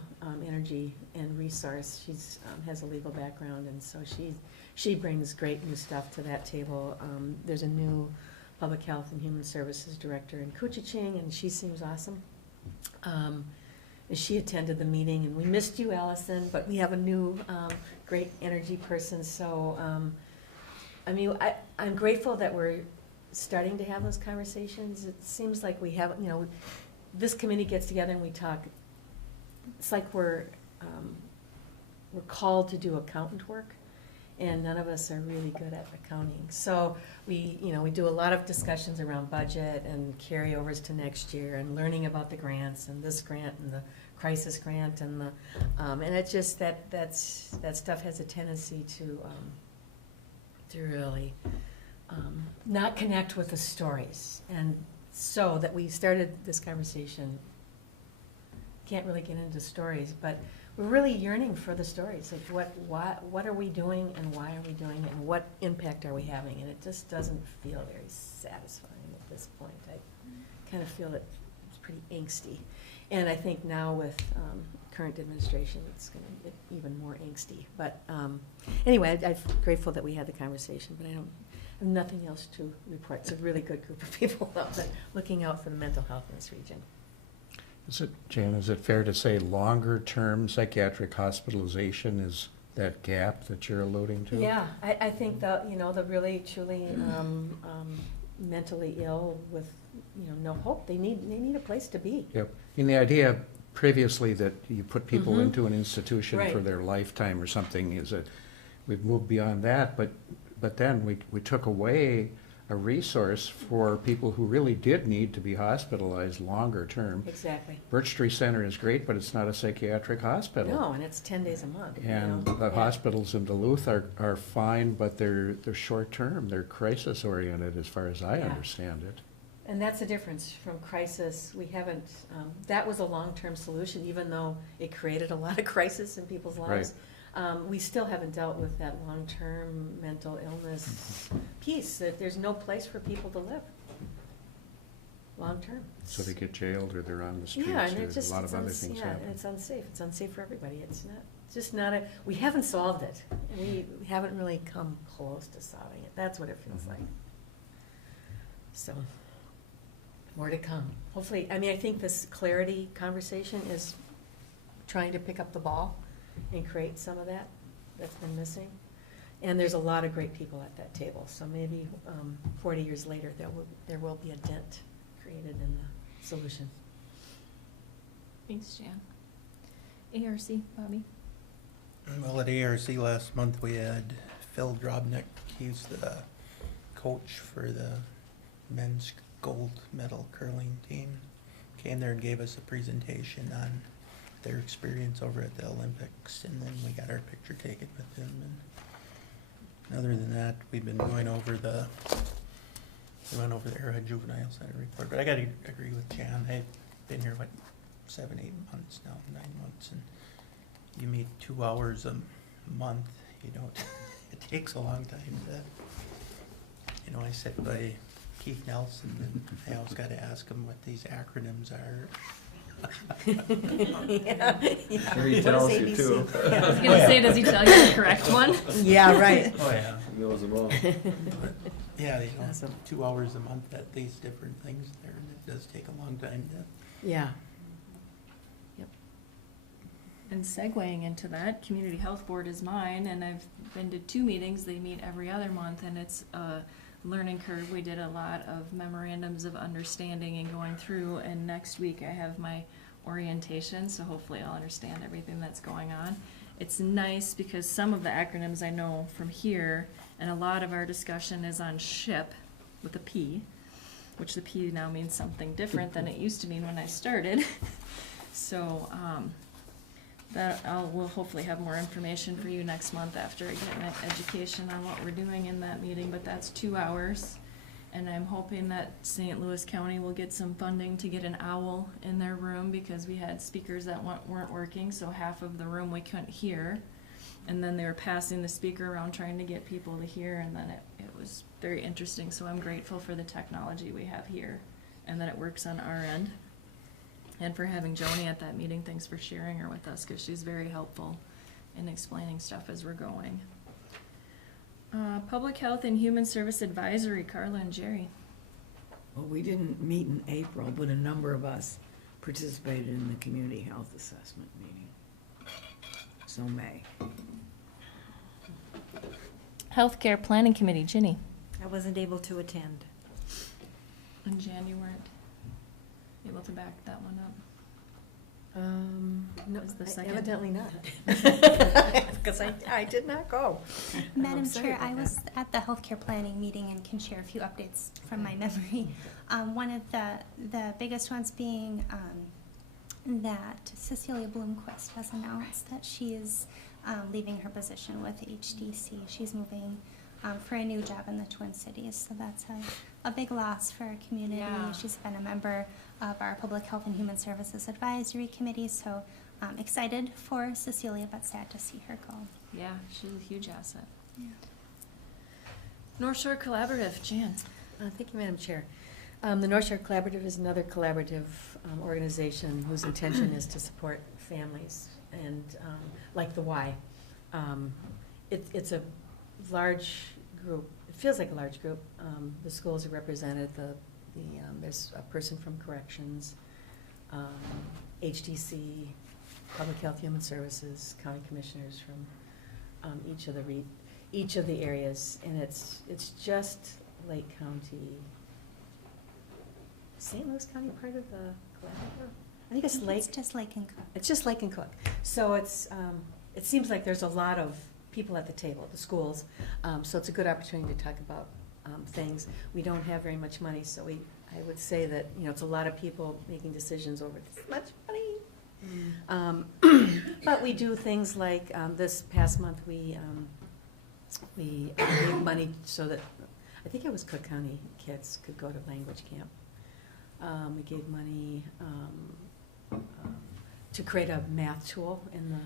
energy and resource. She's has a legal background, and so she brings great new stuff to that table. There's a new Public Health and Human Services Director in Kuchiching, and she seems awesome. She attended the meeting, and we missed you, Allison, but we have a new great energy person. So, I mean, I'm grateful that we're starting to have those conversations. It seems like we have, this committee gets together and we talk. It's like we're called to do accountant work, and none of us are really good at accounting. So we do a lot of discussions around budget and carryovers to next year, and learning about the grants and this grant and the crisis grant and the and it just that stuff has a tendency to really not connect with the stories, and so that we started this conversation. Can't really get into stories, but we're really yearning for the stories of what are we doing and why are we doing it and what impact are we having, and it just doesn't feel very satisfying at this point. I kind of feel that it's pretty angsty, and I think now with current administration it's going to get even more angsty. But anyway, I'm grateful that we had the conversation, but I have nothing else to report. It's a really good group of people though, that looking out for the mental health in this region. Jan, is it fair to say longer-term psychiatric hospitalization is that gap that you're alluding to? Yeah, I think the really truly mentally ill with no hope, they need a place to be. Yep. And the idea previously that you put people into an institution Right. for their lifetime or something is that we've moved beyond that, but then we took away a resource for people who really did need to be hospitalized longer term. Exactly. Birch Tree Center is great, but it's not a psychiatric hospital. No, and it's 10 days a month. And the hospitals in Duluth are fine, but they're short term. They're crisis oriented as far as I understand it. And that's the difference from crisis. We haven't, that was a long-term solution, even though it created a lot of crisis in people's lives. We still haven't dealt with that long-term mental illness piece, that there's no place for people to live long-term. So they get jailed or they're on the streets Yeah, and or it just, a lot of other things and happen. it's unsafe. It's unsafe for everybody. It's just not we haven't solved it. We haven't really come close to solving it. That's what it feels like. So, more to come. Hopefully, I think this clarity conversation is trying to pick up the ball and create some of that's been missing. And there's a lot of great people at that table, so maybe 40 years later there will be a dent created in the solution. Thanks, Jan. ARC, Bobby? Well, at ARC last month, we had Phil Drobnik. He's the coach for the men's gold medal curling team. Came there and gave us a presentation on their experience over at the Olympics, and then we got our picture taken with him. And other than that, we've been going over we went over the Arrowhead Juvenile Center report. But I got to agree with Jan. I've been here, 7, 8 months now, 9 months, and you meet 2 hours a month. You don't takes a long time to, you know, I sit by Keith Nelson and I always gotta ask him what these acronyms are. Yeah, yeah. Sure, he What is tells you ABC? too. I was gonna say, does he tell you the correct one? Yeah, right. Oh, yeah. He knows them all. Yeah, you know, Awesome. 2 hours a month at these different things there, and it does take a long time to. Yeah. And segueing into that, Community Health Board is mine, and I've been to 2 meetings. They meet every other month, and it's a learning curve. We did a lot of memorandums of understanding and going through, and next week I have my orientation, so hopefully I'll understand everything that's going on. It's nice because some of the acronyms I know from here, and a lot of our discussion is on SHIP with a P, which the P now means something different than it used to mean when I started. So, we'll hopefully have more information for you next month after I get an education on what we're doing in that meeting, but that's 2 hours. And I'm hoping that St. Louis County will get some funding to get an owl in their room, because we had speakers that weren't working, so half of the room we couldn't hear. And then they were passing the speaker around trying to get people to hear, and then it was very interesting. So I'm grateful for the technology we have here and that it works on our end. And for having Joni at that meeting, thanks for sharing her with us, because she's very helpful in explaining stuff as we're going. Public Health and Human Service Advisory, Carla and Jerry. Well, we didn't meet in April, but a number of us participated in the community health assessment meeting. So May. Healthcare Planning Committee, Ginny. I wasn't able to attend. And Jan, you weren't able to back that one up. No, Was the second? evidently not. Because I did not go. Madam sorry Chair, about I that. was at the healthcare planning meeting and can share a few updates from my memory. One of the biggest ones being that Cecilia Bloomquist has announced that she is leaving her position with HDC. She's moving for a new job in the Twin Cities, so that's a big loss for our community. Yeah. She's been a member of our Public Health and Human Services Advisory Committee, so excited for Cecilia, but sad to see her go. Yeah, she's a huge asset. Yeah. North Shore Collaborative, Jan. Thank you, Madam Chair. The North Shore Collaborative is another collaborative organization whose intention is to support families, and like the Y. It's a large group. It feels like a large group. The schools are represented. There's a person from corrections, HDC, Public Health, Human Services, county commissioners from each of the areas, and it's just Lake County. St. Louis County part of the collaborative? I think it's Lake. It's just Lake and Cook. It's just Lake and Cook. So it seems like there's a lot of people at the table, the schools. So it's a good opportunity to talk about things. We don't have very much money, so I would say that, it's a lot of people making decisions over this much money. But we do things like, this past month, we gave money so that, I think it was Cook County kids could go to language camp. We gave money to create a math tool in the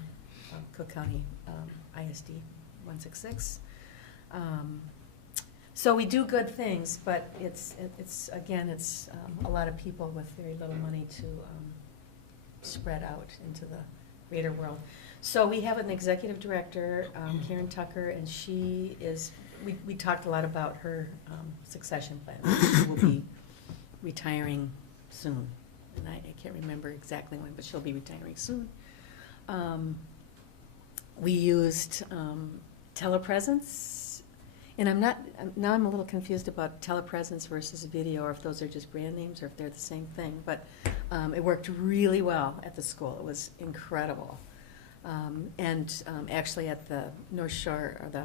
Cook County ISD 166. So we do good things, but it's a lot of people with very little money to spread out into the greater world. So we have an executive director, Karen Tucker, and we talked a lot about her succession plan. She will be retiring soon, and I can't remember exactly when, but she'll be retiring soon. We used telepresence, and I'm a little confused about telepresence versus video, or if those are just brand names or if they're the same thing, but it worked really well at the school. It was incredible. And actually at the North Shore, or the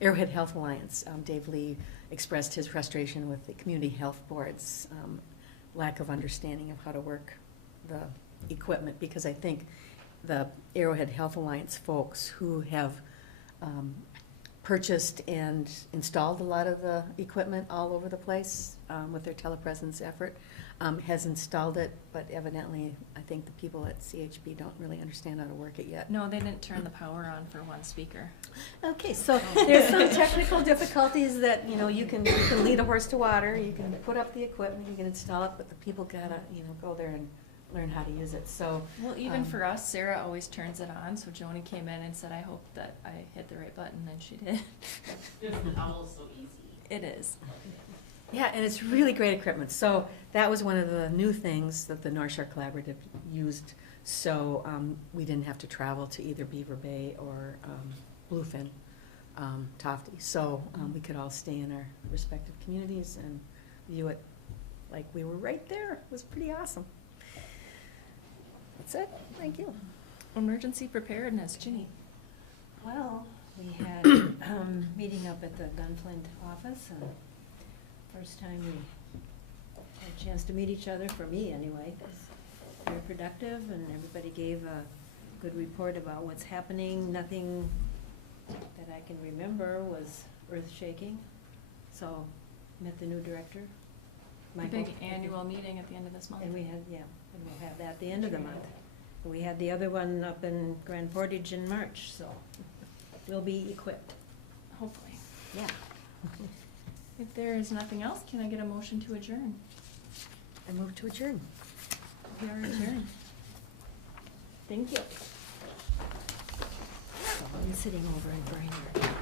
Arrowhead Health Alliance, Dave Lee expressed his frustration with the community health board's lack of understanding of how to work the equipment, because I think the Arrowhead Health Alliance folks who have purchased and installed a lot of the equipment all over the place with their telepresence effort has installed it, but evidently, I think the people at CHP don't really understand how to work it yet. No, they didn't turn the power on for one speaker. Okay, so there's some technical difficulties that, you can lead a horse to water, you can put up the equipment, you can install it, but the people gotta, go there and learn how to use it, so. Well, even for us, Sarah always turns it on, so Joni came in and said, I hope that I hit the right button, and she did. It's all so easy. It is. Yeah, and it's really great equipment. So that was one of the new things that the North Shore Collaborative used. So we didn't have to travel to either Beaver Bay or Bluefin, Tofty. So we could all stay in our respective communities and view it like we were right there. It was pretty awesome. That's it. Thank you. Emergency preparedness, Ginny. Well, we had meeting up at the Gunflint office, and first time we had a chance to meet each other, for me anyway. It was very productive, and everybody gave a good report about what's happening. Nothing that I can remember was earth-shaking. So, met the new director, The Michael. big annual meeting at the end of this month. And we had, and we'll have that at the end of the month. And we had the other one up in Grand Portage in March, so we'll be equipped. Hopefully. Yeah. If there is nothing else, can I get a motion to adjourn? I move to adjourn. We are adjourned. Thank you. I'm sitting over in Brainerd.